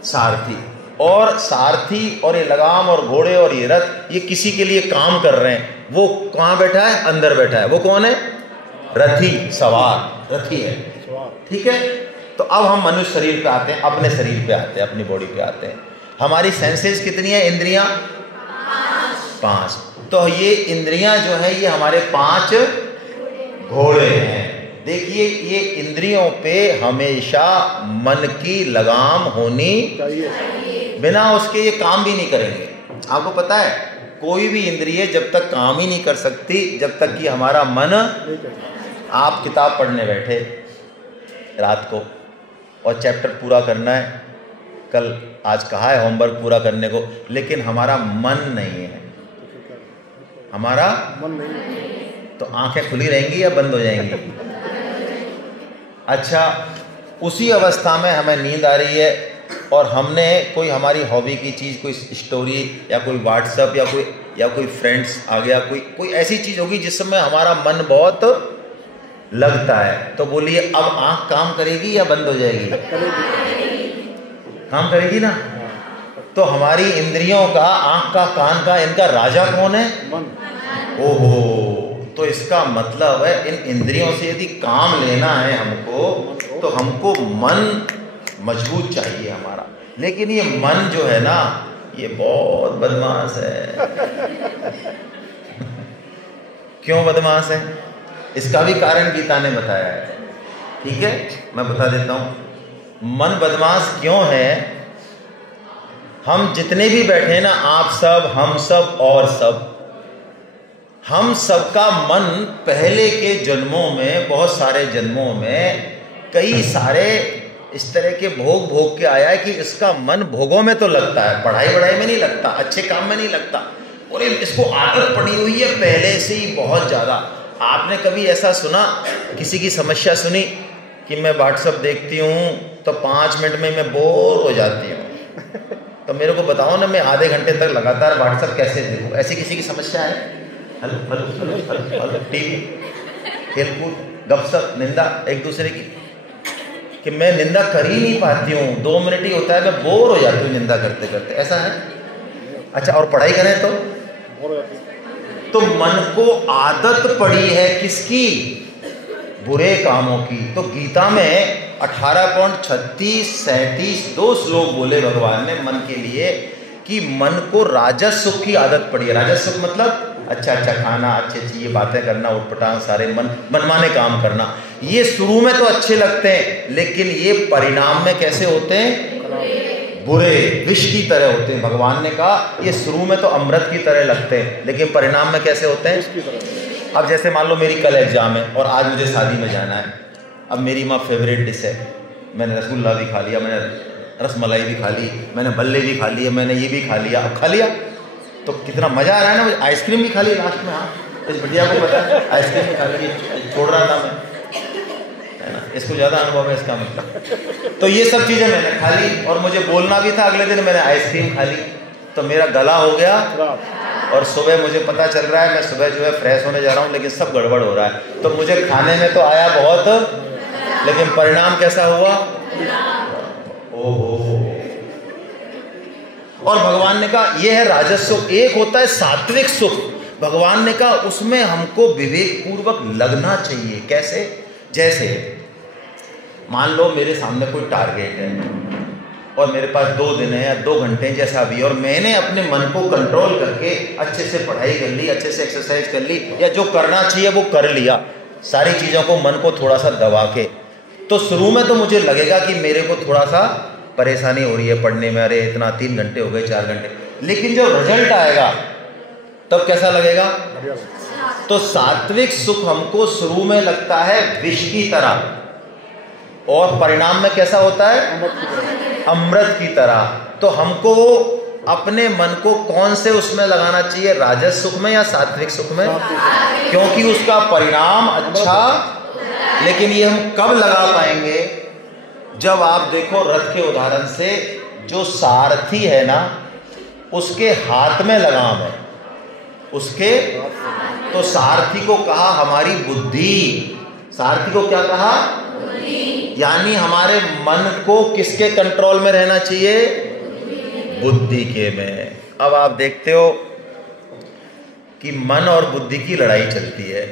सारथी। और सारथी और ये लगाम और घोड़े और ये रथ, ये किसी के लिए काम कर रहे हैं। वो कहाँ बैठा है? अंदर बैठा है। वो कौन है? रथी, सवार, रथी है, ठीक है। तो अब हम मनुष्य शरीर पे आते हैं, अपने शरीर पे आते हैं, अपनी बॉडी पे आते हैं। हमारी सेंसेस कितनी है? इंद्रियां 5। तो ये इंद्रियां जो है ये हमारे 5 घोड़े हैं। देखिए, ये इंद्रियों पे हमेशा मन की लगाम होनी चाहिए, बिना उसके ये काम भी नहीं करेंगे। आपको पता है, कोई भी इंद्रिय जब तक काम ही नहीं कर सकती जब तक कि हमारा मन, आप किताब पढ़ने बैठे रात को और चैप्टर पूरा करना है, कल आज कहा है होमवर्क पूरा करने को, लेकिन हमारा मन नहीं है, हमारा मन नहीं, तो आंखें खुली रहेंगी या बंद हो जाएंगी? अच्छा, उसी अवस्था में हमें नींद आ रही है और हमने कोई हमारी हॉबी की चीज़, कोई स्टोरी या कोई व्हाट्सएप या कोई फ्रेंड्स आ गया, कोई ऐसी चीज़ होगी जिसमें हमारा मन बहुत लगता है, तो बोलिए अब आंख काम करेगी या बंद हो जाएगी? काम करेगी ना। तो हमारी इंद्रियों का, आंख का, कान का, इनका राजा कौन है? मन। ओहो, तो इसका मतलब है इन इंद्रियों से यदि काम लेना है हमको, तो हमको मन मजबूत चाहिए हमारा। लेकिन ये मन जो है ना, ये बहुत बदमाश है। क्यों बदमाश है? इसका भी कारण गीता ने बताया है, ठीक है, मैं बता देता हूं। मन बदमाश क्यों है? हम जितने भी बैठे हैं ना, आप सब, हम सब और सब, हम सबका मन पहले के जन्मों में, बहुत सारे जन्मों में, कई सारे इस तरह के भोग के आया है कि इसका मन भोगों में तो लगता है, पढ़ाई में नहीं लगता, अच्छे काम में नहीं लगता, और इसको आदत पड़ी हुई है पहले से ही बहुत ज़्यादा। आपने कभी ऐसा सुना, किसी की समस्या सुनी कि मैं व्हाट्सएप देखती हूँ तो 5 मिनट में मैं बोर हो जाती हूँ, तो मेरे को बताओ ना, मैं आधे घंटे तक लगातार व्हाट्सएप कैसे देखूँ? ऐसी किसी की समस्या है? हेलो, टीवी, खेलकूद, गपशप, निंदा एक दूसरे की, कि मैं निंदा कर ही नहीं पाती हूँ, 2 मिनट ही होता है, मैं बोर हो जाती हूँ निंदा करते करते, ऐसा है? अच्छा, और पढ़ाई करें तो मन को आदत पड़ी है किसकी? बुरे कामों की। तो गीता में 18.36, 37 2 श्लोक बोले भगवान ने मन के लिए, कि मन को राजस सुख की आदत पड़ी है। राजस सुख मतलब अच्छा खाना, अच्छी ये बातें करना, उठपटांग, सारे मनमाने काम करना। ये शुरू में तो अच्छे लगते हैं, लेकिन ये परिणाम में कैसे होते हैं? बुरे, विष की तरह होते हैं। भगवान ने कहा ये शुरू में तो अमृत की तरह लगते हैं, लेकिन परिणाम में कैसे होते हैं? अब जैसे मान लो मेरी कल एग्जाम है और आज मुझे शादी में जाना है। अब मेरी माँ फेवरेट डिश है, मैंने रसगुल्ला भी खा लिया, मैंने रसमलाई भी खा ली, मैंने बल्ले भी खा लिए, मैंने ये भी खा लिया। अब खा लिया तो कितना मज़ा आ रहा है ना। मुझे आइसक्रीम भी खा ली लास्ट में। हाँ, इस बढ़िया को पता है, आइसक्रीम भी खा ली, छोड़ रहा था मैं, है ना, इसको ज़्यादा अनुभव है इसका मतलब। तो ये सब चीज़ें मैंने खा ली और मुझे बोलना भी था, अगले दिन मैंने आइसक्रीम खा ली, तो मेरा गला हो गया। और सुबह मुझे पता चल रहा है, मैं सुबह जो है फ्रेश होने जा रहा हूँ, लेकिन सब गड़बड़ हो रहा है। तो मुझे खाने में तो आया बहुत, लेकिन परिणाम कैसा हुआ? ओहो। और भगवान ने कहा यह है राजस सुख। एक होता है सात्विक सुख, भगवान ने कहा उसमें हमको विवेक पूर्वक लगना चाहिए। कैसे? जैसे मान लो मेरे सामने कोई टारगेट है और मेरे पास 2 दिन है या 2 घंटे जैसा भी, और मैंने अपने मन को कंट्रोल करके अच्छे से पढ़ाई कर ली, अच्छे से एक्सरसाइज कर ली, या जो करना चाहिए वो कर लिया, सारी चीज़ों को मन को थोड़ा सा दबा के, तो शुरू में तो मुझे लगेगा कि मेरे को थोड़ा सा परेशानी हो रही है पढ़ने में, अरे इतना 3 घंटे हो गए, 4 घंटे, लेकिन जब रिजल्ट आएगा तब कैसा लगेगा? तो सात्विक सुख हमको शुरू में लगता है विष की तरह, और परिणाम में कैसा होता है? अमृत की तरह। तो हमको अपने मन को कौन से उसमें लगाना चाहिए? राजस सुख में या सात्विक सुख में? क्योंकि उसका परिणाम अच्छा। लेकिन ये हम कब लगा पाएंगे? जब आप देखो रथ के उदाहरण से, जो सारथी है ना उसके हाथ में लगाम है, उसके, तो सारथी को कहा हमारी बुद्धि, सारथी को क्या कहा, यानी हमारे मन को किसके कंट्रोल में रहना चाहिए, बुद्धि के में। अब आप देखते हो कि मन और बुद्धि की लड़ाई चलती है।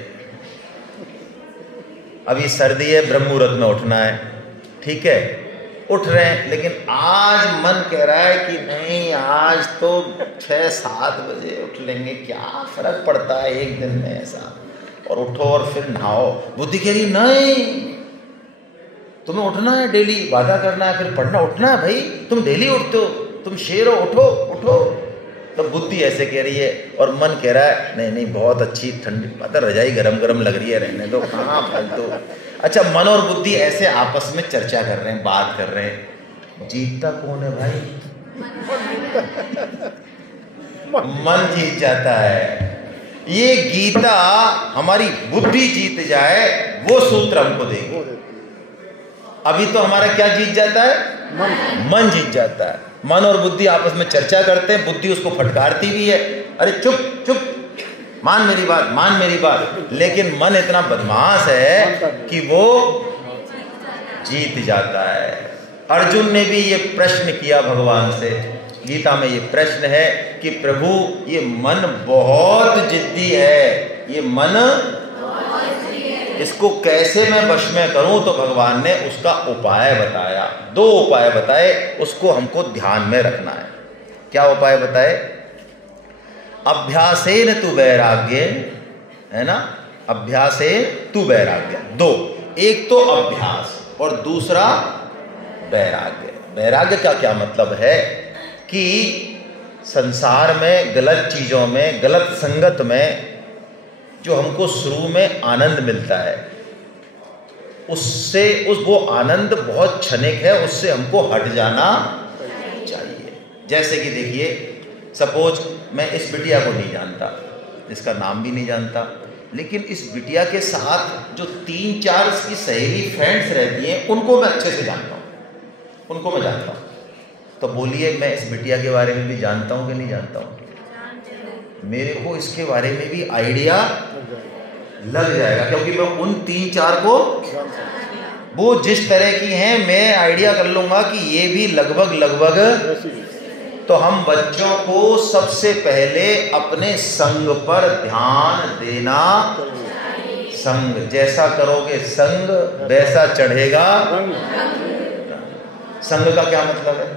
अभी सर्दी है, ब्रह्म मुहूर्त में उठना है, ठीक है, उठ रहे हैं, लेकिन आज मन कह रहा है कि नहीं आज तो 6-7 बजे उठ लेंगे, क्या फर्क पड़ता है एक दिन में ऐसा, और उठो और फिर नहाओ। बुद्धि कह रही नहीं, तुम्हें उठना है, डेली वादा करना है, फिर पढ़ना, उठना है भाई, तुम डेली उठते हो, तुम शेर हो, उठो उठो। तो बुद्धि ऐसे कह रही है और मन कह रहा है नहीं नहीं बहुत अच्छी ठंडी, पता रजाई गरम गरम लग रही है, रहने दो, कहाँ फालतू। अच्छा, मन और बुद्धि ऐसे आपस में चर्चा कर रहे हैं, बात कर रहे हैं, जीतता कौन है भाई, मन जीत जाता है। ये गीता हमारी बुद्धि जीत जाए वो सूत्र हमको देगी। अभी तो हमारा क्या जीत जाता है, मन जीत जाता है। मन और बुद्धि आपस में चर्चा करते हैं, बुद्धि उसको फटकारती भी है, अरे चुप चुप, मान मेरी बात, मान मेरी बात, लेकिन मन इतना बदमाश है कि वो जीत जाता है। अर्जुन ने भी ये प्रश्न किया भगवान से, गीता में ये प्रश्न है कि प्रभु ये मन बहुत जिद्दी है, ये मन इसको कैसे मैं वश में करूं। तो भगवान ने उसका उपाय बताया, 2 उपाय बताए, उसको हमको ध्यान में रखना है। क्या उपाय बताए, अभ्यासेन तु वैराग्य, है ना, अभ्यासेन तु वैराग्य, 2, एक तो अभ्यास और दूसरा वैराग्य। वैराग्य का क्या मतलब है कि संसार में गलत चीजों में, गलत संगत में जो हमको शुरू में आनंद मिलता है, उससे वो आनंद बहुत क्षणिक है, उससे हमको हट जाना चाहिए। जैसे कि देखिए, सपोज मैं इस बिटिया को नहीं जानता, इसका नाम भी नहीं जानता, लेकिन इस बिटिया के साथ जो 3-4 इसकी सहेली फ्रेंड्स रहती हैं उनको मैं अच्छे से जानता हूँ, उनको मैं जानता हूँ। तो बोलिए मैं इस बिटिया के बारे में भी जानता हूँ कि नहीं जानता हूँ, मेरे को इसके बारे में भी आइडिया लग जाएगा, क्योंकि मैं उन 3-4 को, वो जिस तरह की हैं मैं आइडिया कर लूंगा कि ये भी लगभग। तो हम बच्चों को सबसे पहले अपने संग पर ध्यान देना, संग जैसा करोगे संग वैसा चढ़ेगा। संग का क्या मतलब है,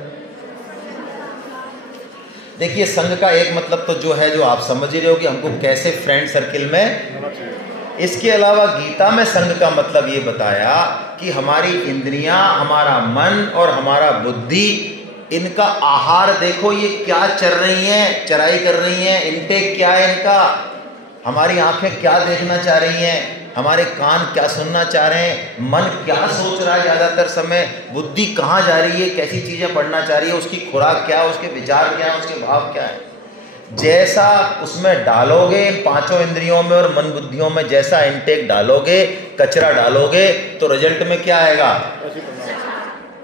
देखिए संघ का एक मतलब तो जो है, जो आप समझ ही रहे हो कि हमको कैसे फ्रेंड सर्किल में। इसके अलावा गीता में संघ का मतलब ये बताया कि हमारी इंद्रियां, हमारा मन और हमारा बुद्धि, इनका आहार देखो ये क्या चर रही हैं, चराई कर रही हैं, इनटेक क्या है इनका, हमारी आंखें क्या देखना चाह रही हैं, हमारे कान क्या सुनना चाह रहे हैं, मन क्या सोच रहा है ज़्यादातर समय, बुद्धि कहाँ जा रही है, कैसी चीज़ें पढ़ना चाह रही है, उसकी खुराक क्या है, उसके विचार क्या है, उसके भाव क्या है। जैसा उसमें डालोगे, 5 इंद्रियों में और मन बुद्धियों में जैसा इनटेक डालोगे, कचरा डालोगे, तो रिजल्ट में क्या आएगा।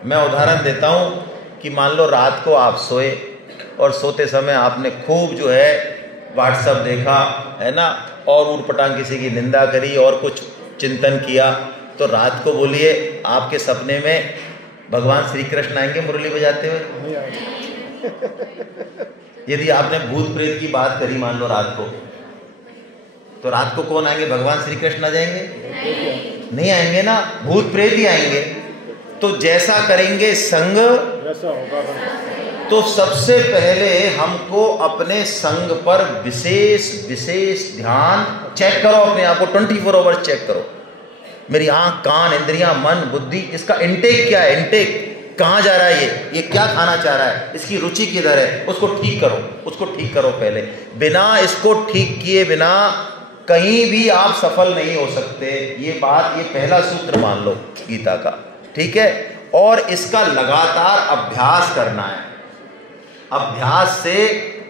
मैं उदाहरण देता हूँ कि मान लो रात को आप सोए और सोते समय आपने खूब जो है व्हाट्सएप देखा, है ना, और ऊटपटांग किसी की निंदा करी और कुछ चिंतन किया, तो रात को बोलिए आपके सपने में भगवान श्री कृष्ण आएंगे मुरली बजाते हुए। यदि आपने भूत प्रेत की बात करी मान लो रात को, तो रात को कौन आएंगे, भगवान श्री कृष्ण आ जाएंगे? नहीं आएंगे ना, भूत प्रेत ही आएंगे। तो जैसा करेंगे संग वैसा होगा। तो सबसे पहले हमको अपने संग पर विशेष ध्यान चेक करो, अपने आप को 24 आवर्स चेक करो, मेरी आंख, कान, इंद्रियां, मन, बुद्धि, इसका इनटेक क्या है, इनटेक कहाँ जा रहा है, ये क्या खाना चाह रहा है, इसकी रुचि किधर है, उसको ठीक करो, उसको ठीक करो पहले। बिना इसको ठीक किए बिना कहीं भी आप सफल नहीं हो सकते। ये बात, ये पहला सूत्र मान लो गीता का, ठीक है। और इसका लगातार अभ्यास करना है। अभ्यास से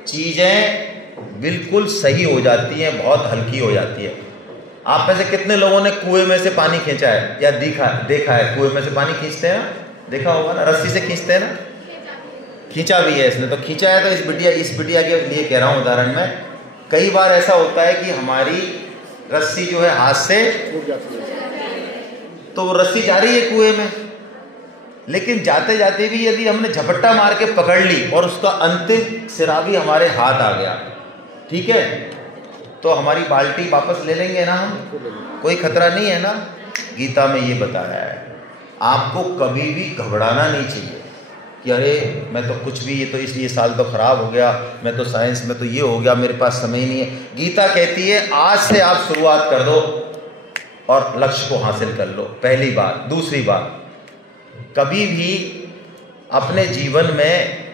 चीजें बिल्कुल सही हो जाती हैं, बहुत हल्की हो जाती है। आप में से कितने लोगों ने कुएं में से पानी खींचा है या देखा है कुएं में से पानी खींचते हैं? देखा होगा ना, रस्सी से खींचते हैं ना, खींचा भी है इसने, तो खींचा है। तो इस बिटिया के लिए कह रहा हूँ उदाहरण में, कई बार ऐसा होता है कि हमारी रस्सी जो है हाथ से छूट जाती है, तो वो रस्सी जा रही है कुएं में, लेकिन जाते जाते भी यदि हमने झपट्टा मार के पकड़ ली और उसका अंतिम सिरा भी हमारे हाथ आ गया, ठीक है, तो हमारी बाल्टी वापस ले लेंगे ना हम, कोई खतरा नहीं है ना। गीता में ये बताया है, आपको कभी भी घबराना नहीं चाहिए कि अरे मैं तो कुछ भी, ये तो इसलिए साल तो खराब हो गया, मैं तो साइंस में तो ये हो गया, मेरे पास समय ही नहीं है। गीता कहती है आज से आप शुरुआत कर दो और लक्ष्य को हासिल कर लो, पहली बात। दूसरी बात, कभी भी अपने जीवन में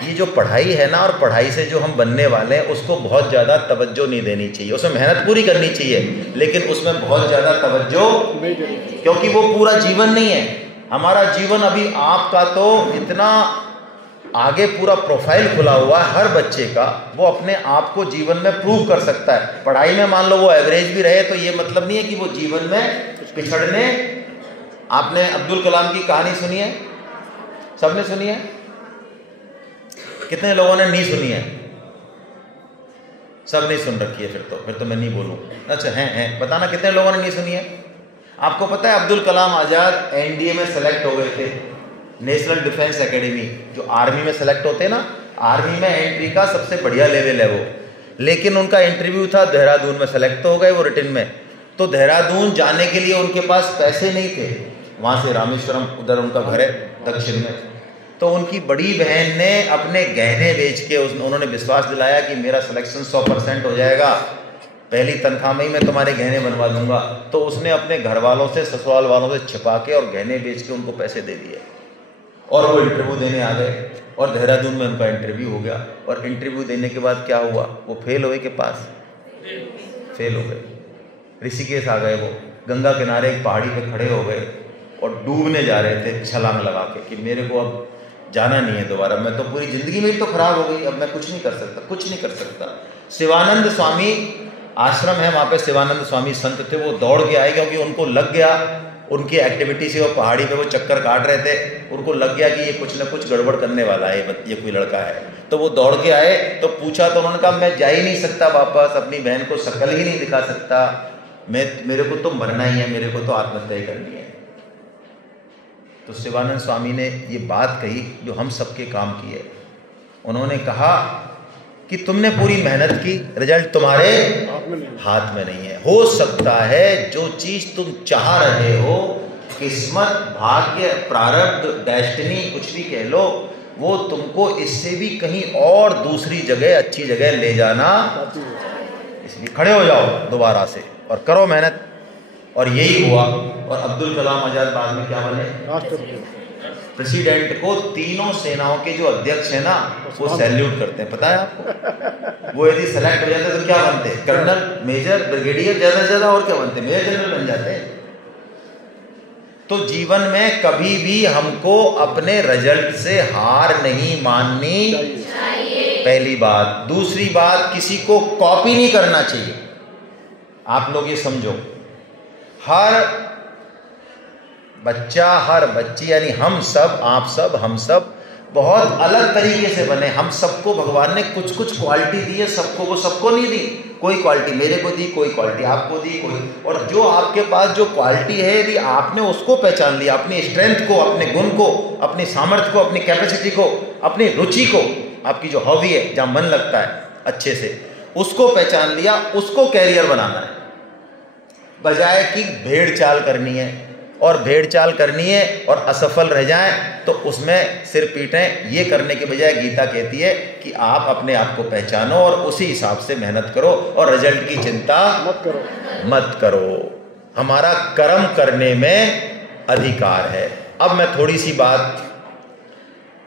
ये जो पढ़ाई है ना, और पढ़ाई से जो हम बनने वाले हैं, उसको बहुत ज़्यादा तवज्जो नहीं देनी चाहिए। उसमें मेहनत पूरी करनी चाहिए, लेकिन उसमें बहुत ज़्यादा तवज्जो नहीं देनी चाहिए, क्योंकि वो पूरा जीवन नहीं है। हमारा जीवन अभी, आपका तो इतना आगे पूरा प्रोफाइल खुला हुआ है हर बच्चे का, वो अपने आप को जीवन में प्रूव कर सकता है। पढ़ाई में मान लो वो एवरेज भी रहे, तो ये मतलब नहीं है कि वो जीवन में पिछड़ने। आपने अब्दुल कलाम की कहानी सुनी है? सबने सुनी है? कितने लोगों ने नहीं सुनी है? सब नहीं सुन रखी है, फिर तो मैं नहीं बोलूँ। अच्छा, हैं बताना कितने लोगों ने नहीं सुनी है? आपको पता है अब्दुल कलाम आज़ाद एनडीए में सेलेक्ट हो गए थे, नेशनल डिफेंस एकेडमी, जो आर्मी में सेलेक्ट होते हैं ना, आर्मी में एंट्री का सबसे बढ़िया लेवल है वो। लेकिन उनका इंटरव्यू था देहरादून में, सेलेक्ट तो हो गए वो रिटन में। तो देहरादून जाने के लिए उनके पास पैसे नहीं थे, वहाँ से रामेश्वरम उधर उनका घर है दक्षिण में। तो उनकी बड़ी बहन ने अपने गहने बेच के उन्होंने विश्वास दिलाया कि मेरा सिलेक्शन 100% हो जाएगा, पहली तनख्वाह में ही मैं तुम्हारे गहने बनवा दूंगा। तो उसने अपने घर वालों से, ससुराल वालों से छिपा के और गहने बेच के उनको पैसे दे दिए, और वो इंटरव्यू देने आ गए, और देहरादून में उनका इंटरव्यू हो गया। और इंटरव्यू देने के बाद क्या हुआ, वो फेल हुए के पास, फेल हो गए। ऋषिकेश आ गए, वो गंगा किनारे एक पहाड़ी पे खड़े हो गए और डूबने जा रहे थे छलांग लगा के कि मेरे को अब जाना नहीं है दोबारा, मैं तो पूरी ज़िंदगी मेरी तो खराब हो गई, अब मैं कुछ नहीं कर सकता, कुछ नहीं कर सकता। शिवानंद स्वामी आश्रम है वहाँ पे, शिवानंद स्वामी संत थे, वो दौड़ के आए क्योंकि उनको लग गया, उनकी एक्टिविटी से, वो पहाड़ी पे वो चक्कर काट रहे थे, उनको लग गया कि ये कुछ ना कुछ गड़बड़ करने वाला है, ये कोई लड़का है। तो वो दौड़ के आए, तो पूछा तो उन्होंने कहा मैं जा ही नहीं सकता वापस, अपनी बहन को शक्ल ही नहीं दिखा सकता, मेरे को तो मरना ही है, मेरे को तो आत्महत्या ही करनी है। तो शिवानंद स्वामी ने ये बात कही जो हम सबके काम की है। उन्होंने कहा कि तुमने पूरी मेहनत की, रिजल्ट तुम्हारे हाथ में नहीं है। हो सकता है जो चीज़ तुम चाह रहे हो, किस्मत, भाग्य, प्रारब्ध, डेस्टिनी, कुछ भी कह लो, वो तुमको इससे भी कहीं और दूसरी जगह, अच्छी जगह ले जाना। इसलिए खड़े हो जाओ दोबारा से और करो मेहनत। और यही हुआ। और अब्दुल कलाम आज़ाद बाद में क्या बने? प्रेसिडेंट को तीनों सेनाओं के जो अध्यक्ष है ना, वो सैल्यूट करते हैं, पता है आपको? वो यदि सेलेक्ट हो जाते तो क्या बनते? कर्नल, मेजर, ब्रिगेडियर, ज्यादा से ज्यादा और क्या बनते? मेजर जनरल बन जाते हैं। तो जीवन में कभी भी हमको अपने रिजल्ट से हार नहीं माननी चाहिए, पहली बात। दूसरी बात, किसी को कॉपी नहीं करना चाहिए। आप लोग ये समझो, हर बच्चा, हर बच्ची, यानी हम सब, आप सब, हम सब बहुत अलग तरीके से बने। हम सबको भगवान ने कुछ कुछ क्वालिटी दी है, सबको वो सबको नहीं दी। कोई क्वालिटी मेरे को दी, कोई क्वालिटी आपको दी, कोई। और जो आपके पास जो क्वालिटी है, यदि आपने उसको पहचान लिया, अपनी स्ट्रेंथ को, अपने गुण को, अपनी सामर्थ्य को, अपनी कैपेसिटी को, अपनी रुचि को, आपकी जो हॉबी है, जहाँ मन लगता है अच्छे से, उसको पहचान लिया, उसको कैरियर बनाना है, बजाय कि भेड़ चाल करनी है। और भेड़ चाल करनी है और असफल रह जाएं तो उसमें सिर पीटें, ये करने के बजाय गीता कहती है कि आप अपने आप को पहचानो और उसी हिसाब से मेहनत करो और रिजल्ट की चिंता मत करो। हमारा कर्म करने में अधिकार है। अब मैं थोड़ी सी बात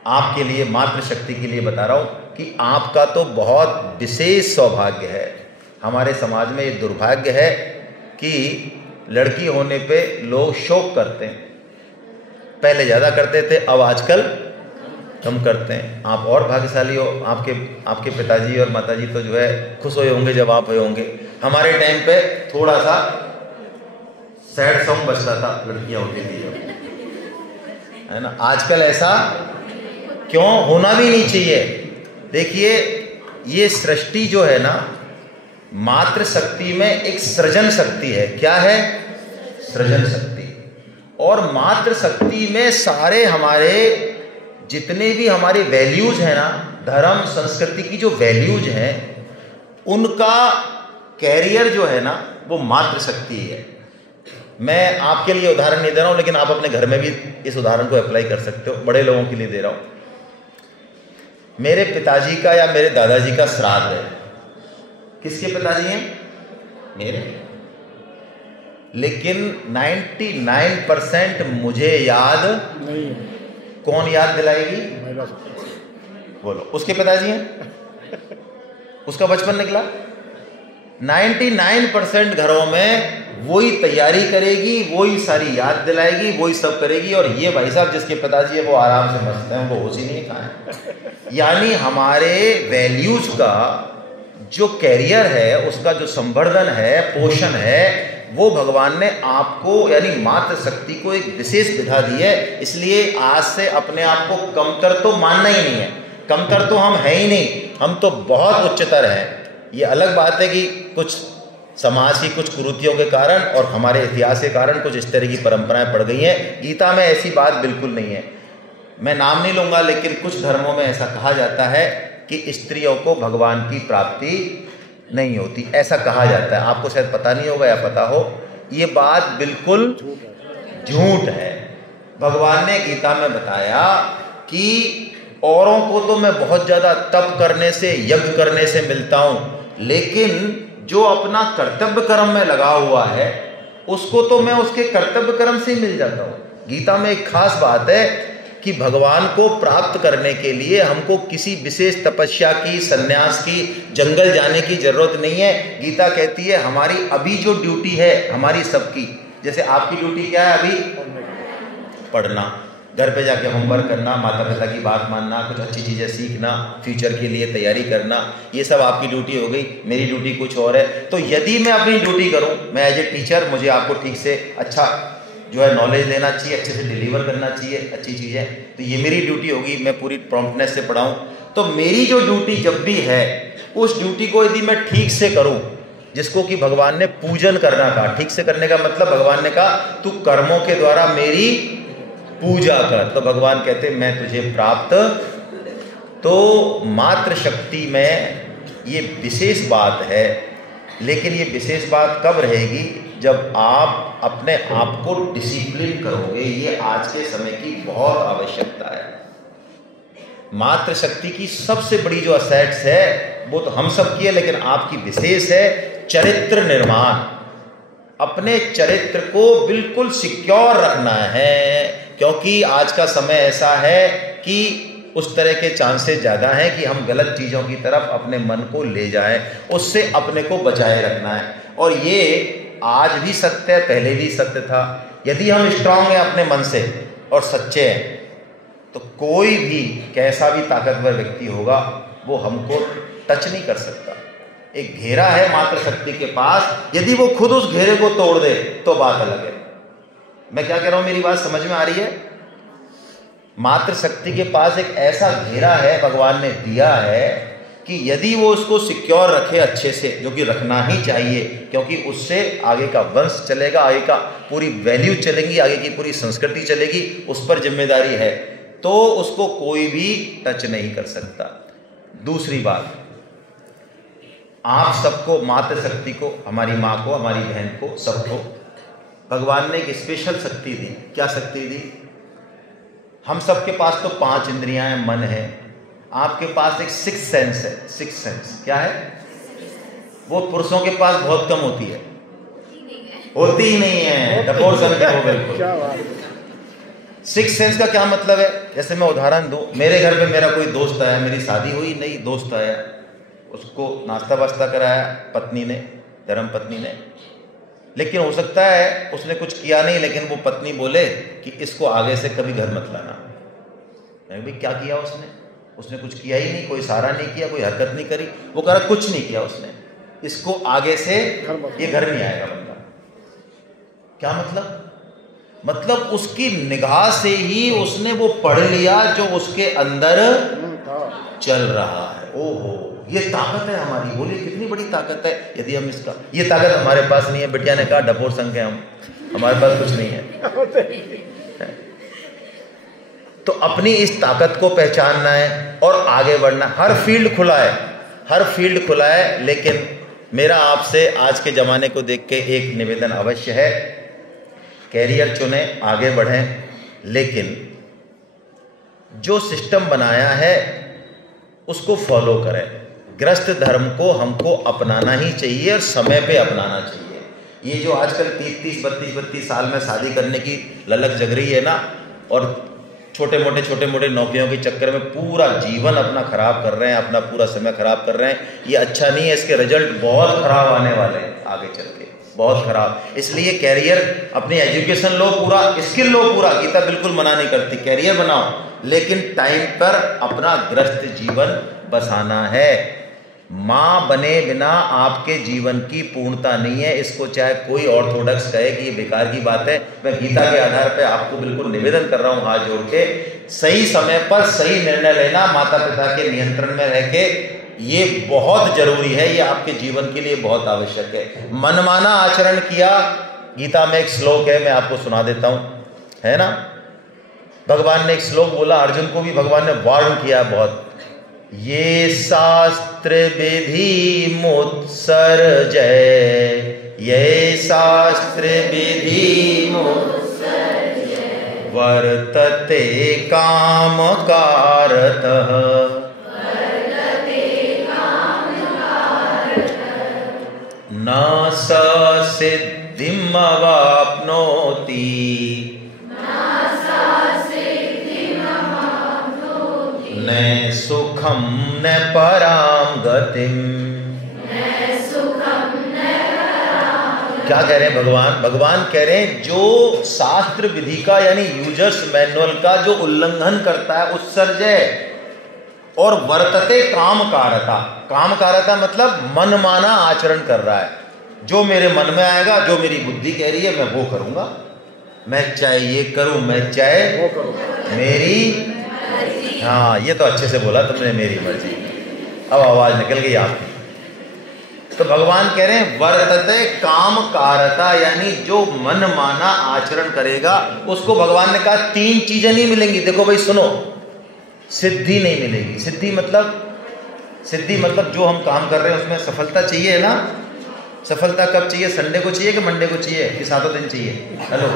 आपके लिए, मातृशक्ति के लिए बता रहा हूँ कि आपका तो बहुत विशेष सौभाग्य है। हमारे समाज में ये दुर्भाग्य है कि लड़की होने पे लोग शोक करते हैं। पहले ज़्यादा करते थे, अब आजकल कम करते हैं। आप और भाग्यशाली हो, आपके पिताजी और माताजी तो जो है खुश हुए होंगे जब आप हुए होंगे। हमारे टाइम पे थोड़ा सा सैड सॉन्ग बजता था, लड़कियाँ होती थी जब, है ना। आजकल ऐसा क्यों, होना भी नहीं चाहिए। देखिए ये सृष्टि जो है ना, मातृ शक्ति में एक सृजन शक्ति है। क्या है? सृजन शक्ति। और मातृ शक्ति में सारे हमारे जितने भी हमारे वैल्यूज हैं ना, धर्म संस्कृति की जो वैल्यूज हैं, उनका कैरियर जो है ना वो मातृ शक्ति है। मैं आपके लिए उदाहरण नहीं दे रहा हूं, लेकिन आप अपने घर में भी इस उदाहरण को अप्लाई कर सकते हो। बड़े लोगों के लिए दे रहा हूं। मेरे पिताजी का या मेरे दादाजी का श्राद्ध है। किसके पिताजी हैं? मेरे। लेकिन 99% मुझे याद नहीं। कौन याद दिलाएगी? महिला। बोलो। उसके पिताजी हैं, उसका बचपन निकला। 99% घरों में वही तैयारी करेगी, वही सारी याद दिलाएगी, वही सब करेगी। और ये भाई साहब जिसके पिताजी है वो आराम से मस्त हैं, वो होश ही नहीं कहाँ है। यानी हमारे वैल्यूज का जो कैरियर है, उसका जो संवर्धन है, पोषण है, वो भगवान ने आपको यानी मातृ शक्ति को एक विशेष विधा दी है। इसलिए आज से अपने आप को कमतर तो मानना ही नहीं है। कमतर तो हम हैं ही नहीं, हम तो बहुत उच्चतर हैं। ये अलग बात है कि कुछ समाज की कुछ कुरीतियों के कारण और हमारे इतिहास के कारण कुछ इस तरह की परंपराएं पड़ गई हैं। गीता में ऐसी बात बिल्कुल नहीं है। मैं नाम नहीं लूँगा, लेकिन कुछ धर्मों में ऐसा कहा जाता है कि स्त्रियों को भगवान की प्राप्ति नहीं होती, ऐसा कहा जाता है। आपको शायद पता नहीं होगा या पता हो, ये बात बिल्कुल झूठ है। भगवान ने गीता में बताया कि औरों को तो मैं बहुत ज़्यादा तप करने से, यज्ञ करने से मिलता हूँ, लेकिन जो अपना कर्तव्य कर्म में लगा हुआ है उसको तो मैं उसके कर्तव्य कर्म से ही मिल जाता हूँ। गीता में एक खास बात है कि भगवान को प्राप्त करने के लिए हमको किसी विशेष तपस्या की, सन्यास की, जंगल जाने की जरूरत नहीं है। गीता कहती है हमारी अभी जो ड्यूटी है हमारी सबकी, जैसे आपकी ड्यूटी क्या है अभी? पढ़ना, घर पे जाके होमवर्क करना, माता पिता की बात मानना, कुछ अच्छी चीज़ें सीखना, फ्यूचर के लिए तैयारी करना, ये सब आपकी ड्यूटी हो गई। मेरी ड्यूटी कुछ और है। तो यदि मैं अपनी ड्यूटी करूं, मैं एज ए टीचर, मुझे आपको ठीक से अच्छा जो है नॉलेज लेना चाहिए, अच्छे से डिलीवर करना चाहिए अच्छी चीज़ें, तो ये मेरी ड्यूटी होगी। मैं पूरी प्रॉम्प्टनेस से पढ़ाऊँ। तो मेरी जो ड्यूटी जब भी है, उस ड्यूटी को यदि मैं ठीक से करूँ, जिसको कि भगवान ने पूजन करना कहा। ठीक से करने का मतलब भगवान ने कहा तू कर्मों के द्वारा मेरी पूजा कर, तो भगवान कहते मैं तुझे प्राप्त। तो मातृ शक्ति में ये विशेष बात है, लेकिन ये विशेष बात कब रहेगी? जब आप अपने आप को डिसिप्लिन करोगे। ये आज के समय की बहुत आवश्यकता है। मातृ शक्ति की सबसे बड़ी जो असेट्स है वो तो हम सब की है, लेकिन आपकी विशेष है चरित्र निर्माण। अपने चरित्र को बिल्कुल सिक्योर रखना है, क्योंकि आज का समय ऐसा है कि उस तरह के चांसेस ज़्यादा हैं कि हम गलत चीज़ों की तरफ अपने मन को ले जाएं। उससे अपने को बचाए रखना है। और ये आज भी सत्य है, पहले भी सत्य था। यदि हम स्ट्रांग हैं अपने मन से और सच्चे हैं, तो कोई भी कैसा भी ताकतवर व्यक्ति होगा वो हमको टच नहीं कर सकता। एक घेरा है मातृशक्ति के पास, यदि वो खुद उस घेरे को तोड़ दे तो बात अलग है। मैं क्या कह रहा हूं, मेरी बात समझ में आ रही है? मातृशक्ति के पास एक ऐसा घेरा है भगवान ने दिया है कि यदि वो उसको सिक्योर रखे अच्छे से, जो कि रखना ही चाहिए, क्योंकि उससे आगे का वंश चलेगा, आगे का पूरी वैल्यू चलेंगी, आगे की पूरी संस्कृति चलेगी, उस पर जिम्मेदारी है, तो उसको कोई भी टच नहीं कर सकता। दूसरी बात, आप सबको, मातृशक्ति को, हमारी माँ को, हमारी बहन को, सबको भगवान ने एक स्पेशल शक्ति दी। क्या शक्ति दी? हम सबके पास तो 5 इंद्रियां हैं, मन है। आपके पास एक 6 सेंस है। 6 सेंस क्या है? वो पुरुषों के पास बहुत कम होती है, होती ही नहीं है। डपोर सन के हो बिल्कुल। 6 सेंस का क्या मतलब है? जैसे मैं उदाहरण दूं, मेरे घर पे मेरा कोई दोस्त आया, मेरी शादी हुई, नई दोस्त आया, उसको नाश्ता वास्ता कराया पत्नी ने, धर्म पत्नी ने, लेकिन हो सकता है उसने कुछ किया नहीं, लेकिन वो पत्नी बोले कि इसको आगे से कभी घर मत लाना। मैं भाई क्या किया उसने? उसने कुछ किया ही नहीं, कोई इशारा नहीं किया, कोई हरकत नहीं करी, वो कह रहा कुछ नहीं किया उसने, इसको आगे से ये घर नहीं आएगा बंदा। क्या मतलब? मतलब उसकी निगाह से ही उसने वो पढ़ लिया जो उसके अंदर चल रहा है। ओहो, ये ताकत है हमारी। बोलिए कितनी बड़ी ताकत है। यदि हम इसका, ये ताकत हमारे पास नहीं है। बिटिया ने कहा डपोर संघ है हम, हमारे पास कुछ नहीं है। तो अपनी इस ताकत को पहचानना है और आगे बढ़ना। हर फील्ड खुला है, हर फील्ड खुला है। लेकिन मेरा आपसे आज के ज़माने को देख के एक निवेदन अवश्य है, कैरियर चुने, आगे बढ़ें, लेकिन जो सिस्टम बनाया है उसको फॉलो करें। गृहस्थ धर्म को हमको अपनाना ही चाहिए और समय पे अपनाना चाहिए। ये जो आजकल 30-32 साल में शादी करने की ललक जग रही है ना, और छोटे मोटे नौकरियों के चक्कर में पूरा जीवन अपना खराब कर रहे हैं, अपना पूरा समय खराब कर रहे हैं, ये अच्छा नहीं है। इसके रिजल्ट बहुत खराब आने वाले हैं आगे चल के, बहुत खराब। इसलिए कैरियर, अपनी एजुकेशन लो पूरा, स्किल लो पूरा। गीता बिल्कुल मना नहीं करती, कैरियर बनाओ, लेकिन टाइम पर अपना गृहस्थ जीवन बसाना है। माँ बने बिना आपके जीवन की पूर्णता नहीं है। इसको चाहे कोई ऑर्थोडॉक्स कहे कि ये बेकार की बात है, मैं गीता के आधार पर आपको बिल्कुल निवेदन कर रहा हूँ हाथ जोड़ के, सही समय पर सही निर्णय लेना, माता पिता के नियंत्रण में रह के, ये बहुत जरूरी है। ये आपके जीवन के लिए बहुत आवश्यक है। मनमाना आचरण किया, गीता में एक श्लोक है, मैं आपको सुना देता हूँ, है ना। भगवान ने एक श्लोक बोला, अर्जुन को भी भगवान ने वार्न किया बहुत। ये शास्त्र विधि मुत्सर्जय, ये शास्त्र विधि मुत्सर्जय, वर्तते काम कारतः, न स सिद्धिम अवाप्नोति, न सुखम न पराम गतिम। क्या कह रहे हैं भगवान? भगवान कह रहे हैं जो शास्त्र विधि का यानी यूजर्स मैनुअल का जो उल्लंघन करता है, उत्सर्जय, और वर्तते काम कारता। काम कारता मतलब मनमाना आचरण कर रहा है। जो मेरे मन में आएगा, जो मेरी बुद्धि कह रही है, मैं वो करूंगा। मैं चाहे ये करूं, मैं चाहे वो करूं, मेरी, हाँ ये तो अच्छे से बोला तुमने, मेरी मर्जी। अब आवाज निकल गई आपकी। तो भगवान कह रहे हैं वर्तते काम कारता, यानी जो मनमाना आचरण करेगा उसको भगवान ने कहा 3 चीजें नहीं मिलेंगी। देखो भाई सुनो, सिद्धि नहीं मिलेगी। सिद्धि मतलब जो हम काम कर रहे हैं उसमें सफलता चाहिए ना। सफलता कब चाहिए? संडे को चाहिए कि मंडे को चाहिए कि 7 दिन चाहिए? हेलो,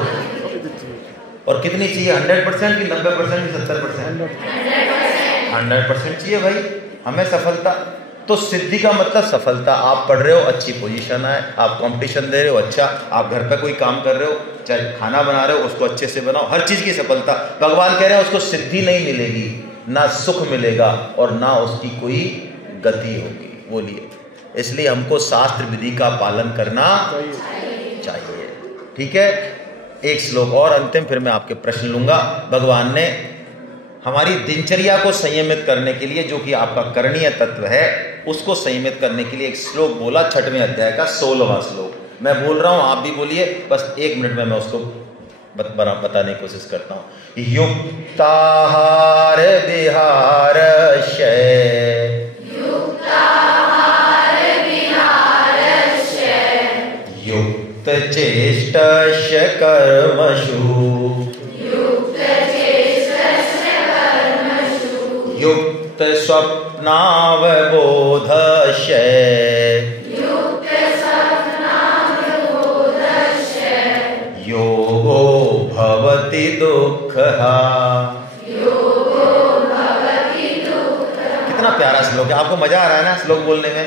और कितनी चाहिए? 100% की 90% की 70%? 100% चाहिए भाई हमें सफलता। तो सिद्धि का मतलब सफलता। आप पढ़ रहे हो, अच्छी पोजीशन है, आप कंपटीशन दे रहे हो, अच्छा, आप घर पे कोई काम कर रहे हो, चाहे खाना बना रहे हो, उसको अच्छे से बनाओ, हर चीज़ की सफलता। भगवान कह रहे हैं उसको सिद्धि नहीं मिलेगी, ना सुख मिलेगा और ना उसकी कोई गति होगी। बोलिए, इसलिए हमको शास्त्र विधि का पालन करना चाहिए। ठीक है, एक श्लोक और अंतिम, फिर मैं आपके प्रश्न लूंगा। भगवान ने हमारी दिनचर्या को संयमित करने के लिए, जो कि आपका करणीय तत्व है, उसको संयमित करने के लिए एक श्लोक बोला, 6वें अध्याय का 16वां श्लोक। मैं बोल रहा हूं, आप भी बोलिए, बस 1 मिनट में मैं उसको बताने की कोशिश करता हूं। युक्ताहार विहारस्य, युक्त चेष्टस्य कर्मसु, युक्त स्वप्नावबोधस्य, योगो भवति दुःखः। कितना प्यारा श्लोक है। आपको मजा आ रहा है ना श्लोक बोलने में?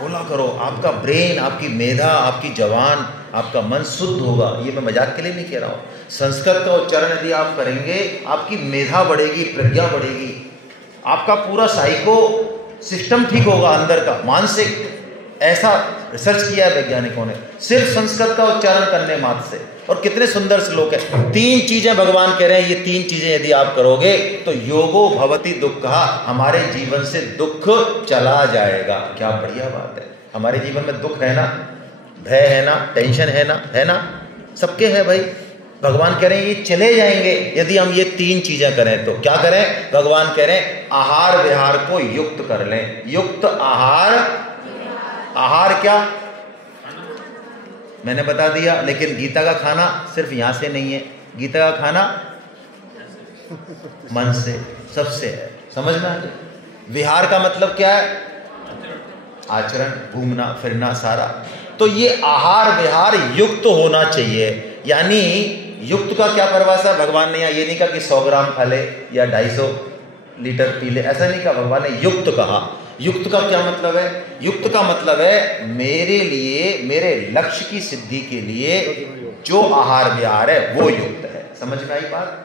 बोला करो, आपका ब्रेन, आपकी मेधा, आपकी जवान, आपका मन शुद्ध होगा। ये मैं मजाक के लिए नहीं कह रहा हूँ। संस्कृत का उच्चारण यदि आप करेंगे, आपकी मेधा बढ़ेगी, प्रज्ञा बढ़ेगी, आपका पूरा साइको सिस्टम ठीक होगा, अंदर का मानसिक। ऐसा रिसर्च किया है वैज्ञानिकों ने, सिर्फ संस्कृत का उच्चारण करने मात्र से। और कितने सुंदर श्लोक है। 3 चीजें भगवान कह रहे हैं, ये 3 चीजें यदि आप करोगे तो योगो भवति दुःखः, हमारे जीवन से दुख चला जाएगा। क्या बढ़िया बात है। हमारे जीवन में दुख है ना, भय है ना, टेंशन है ना, सबके है भाई। भगवान कह रहे हैं ये चले जाएंगे यदि हम ये 3 चीजें करें। तो क्या करें? भगवान कह रहे हैं आहार विहार को युक्त कर लें। युक्त आहार, आहार क्या मैंने बता दिया, लेकिन गीता का खाना सिर्फ यहां से नहीं है, गीता का खाना मन से, सबसे है। समझ में आ गया? विहार का मतलब क्या है? आचरण, घूमना फिरना सारा। तो ये आहार विहार युक्त होना चाहिए। यानी युक्त का क्या परिभाषा? भगवान ने ये नहीं कहा कि 100 ग्राम खा ले या 250 लीटर पी ले, ऐसा नहीं कहा। भगवान ने युक्त कहा। युक्त का क्या मतलब है? युक्त का मतलब है मेरे लिए, मेरे लक्ष्य की सिद्धि के लिए जो आहार विहार है वो युक्त है। समझ में आई बात?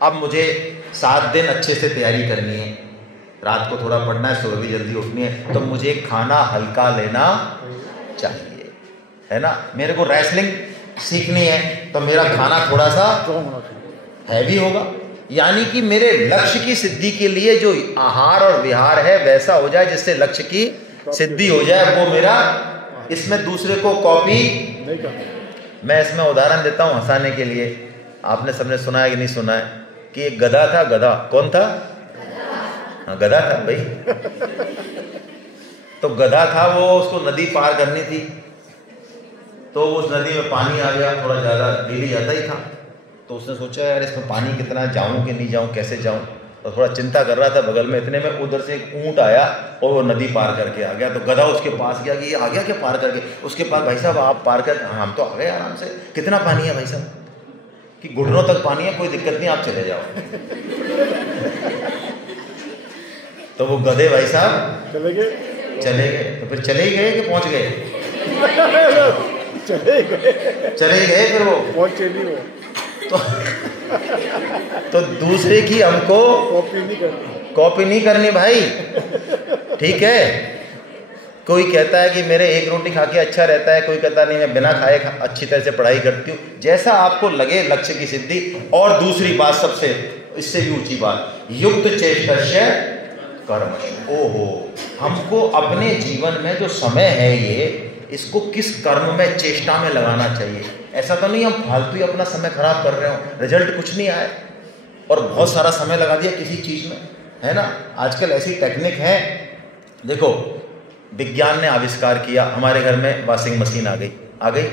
अब मुझे 7 दिन अच्छे से तैयारी करनी है, रात को थोड़ा पढ़ना है, सुबह भी जल्दी उठनी है, तो मुझे खाना हल्का लेना चाहिए, है ना। मेरे को रेसलिंग सीखनी है तो मेरा खाना थोड़ा सा हैवी होगा। यानी कि मेरे लक्ष्य की सिद्धि के लिए जो आहार और विहार है वैसा हो जाए जिससे लक्ष्य की सिद्धि हो जाए, वो मेरा। इसमें दूसरे को कॉपी नहीं करना। मैं इसमें उदाहरण देता हूं हंसाने के लिए। आपने सबने सुना है कि नहीं सुना है कि एक गधा था। गधा कौन था? हाँ, गधा था भाई। तो गधा था, वो उसको नदी पार करनी थी, तो उस नदी में पानी आ गया, थोड़ा ज़्यादा डेली जाता ही था। तो उसने सोचा यार इसमें पानी कितना, जाऊं कि नहीं जाऊं, कैसे जाऊं, तो थोड़ा चिंता कर रहा था। बगल में इतने में उधर से एक ऊंट आया और वो नदी पार करके आ गया। तो गधा उसके पास गया कि ये आ गया क्या पार करके? उसके पास, भाई साहब आप पार कर। हाँ, हम तो आ गए आराम से। कितना पानी है भाई साहब? कि घुटनों तक पानी है, कोई दिक्कत नहीं, आप चले जाओ। तो वो गधे भाई साहब चले गए। तो फिर चले ही गए कि पहुंच गए? चले गए फिर वो पहुंचे नहीं वो। तो दूसरे की हमको कॉपी नहीं करनी भाई, ठीक है। कोई कहता है कि मेरे एक रोटी खा के अच्छा रहता है, कोई कहता नहीं मैं बिना खाए अच्छी तरह से पढ़ाई करती हूँ। जैसा आपको लगे लक्ष्य की सिद्धि। और दूसरी बात, सबसे इससे भी ऊंची बात, युक्त चेष्टस्य कर्म। ओहो, हमको अपने जीवन में जो समय है ये, इसको किस कर्म में, चेष्टा में लगाना चाहिए। ऐसा तो नहीं हम फालतू ही अपना समय खराब कर रहे हो, रिजल्ट कुछ नहीं आया और बहुत सारा समय लगा दिया किसी चीज में, है ना। आजकल ऐसी टेक्निक है, देखो विज्ञान ने आविष्कार किया, हमारे घर में वॉशिंग मशीन आ गई,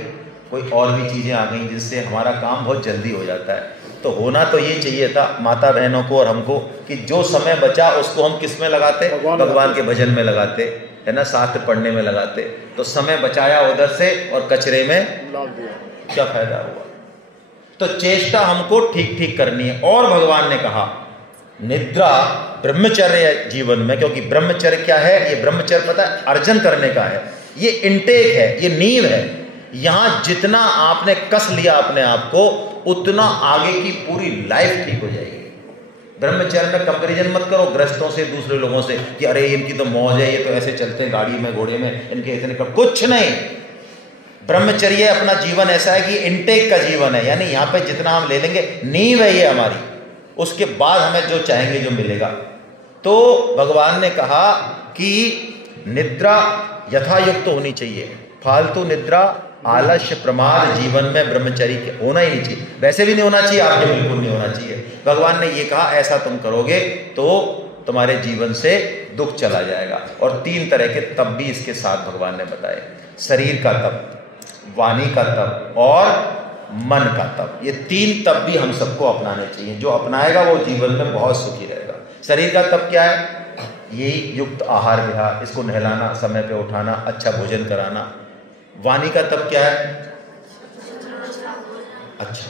कोई और भी चीज़ें आ गई जिससे हमारा काम बहुत जल्दी हो जाता है। तो होना तो ये चाहिए था माता बहनों को और हमको कि जो समय बचा उसको हम किस में लगाते? भगवान के भजन में लगाते, है ना, शास्त्र पढ़ने में लगाते। तो समय बचाया उधर से और कचरे में डाल दिया, क्या फायदा हुआ? तो चेष्टा हमको ठीक ठीक करनी है। और भगवान ने कहा निद्रा ब्रह्मचर्य जीवन में, क्योंकि ब्रह्मचर्य क्या है? ये ब्रह्मचर्य पता है अर्जन करने का है, ये इंटेक है, ये नींव है। यहां जितना आपने कस लिया अपने आप को, उतना आगे की पूरी लाइफ ठीक हो जाएगी। ब्रह्मचर्य में कंपैरिजन मत करो गृहस्थों से, दूसरे लोगों से कि अरे इनकी तो मौज है, ये तो ऐसे चलते हैं गाड़ी में घोड़े में, इनके इतने कुछ नहीं। ब्रह्मचर्य अपना जीवन ऐसा है कि इनटेक का जीवन है, यानी यहाँ पे जितना हम ले लेंगे नींव है ये हमारी, उसके बाद हमें जो चाहेंगे जो मिलेगा। तो भगवान ने कहा कि निद्रा यथायुक्त होनी चाहिए, फालतू निद्रा, आलस्य, प्रमाद जीवन में ब्रह्मचर्य होना ही नहीं चाहिए। वैसे भी नहीं होना चाहिए, आपके बिल्कुल नहीं होना चाहिए। भगवान ने ये कहा ऐसा तुम करोगे तो तुम्हारे जीवन से दुख चला जाएगा। और 3 तरह के तप भी इसके साथ भगवान ने बताए, शरीर का तप, वाणी का तप और मन का तप। ये 3 तप भी हम सबको अपनाने चाहिए। जो अपनाएगा वो जीवन में बहुत सुखी रहेगा। शरीर का तप क्या है? यही युक्त आहार विहार, इसको नहलाना, समय पे उठाना, अच्छा भोजन कराना। वाणी का तप क्या है? अच्छा,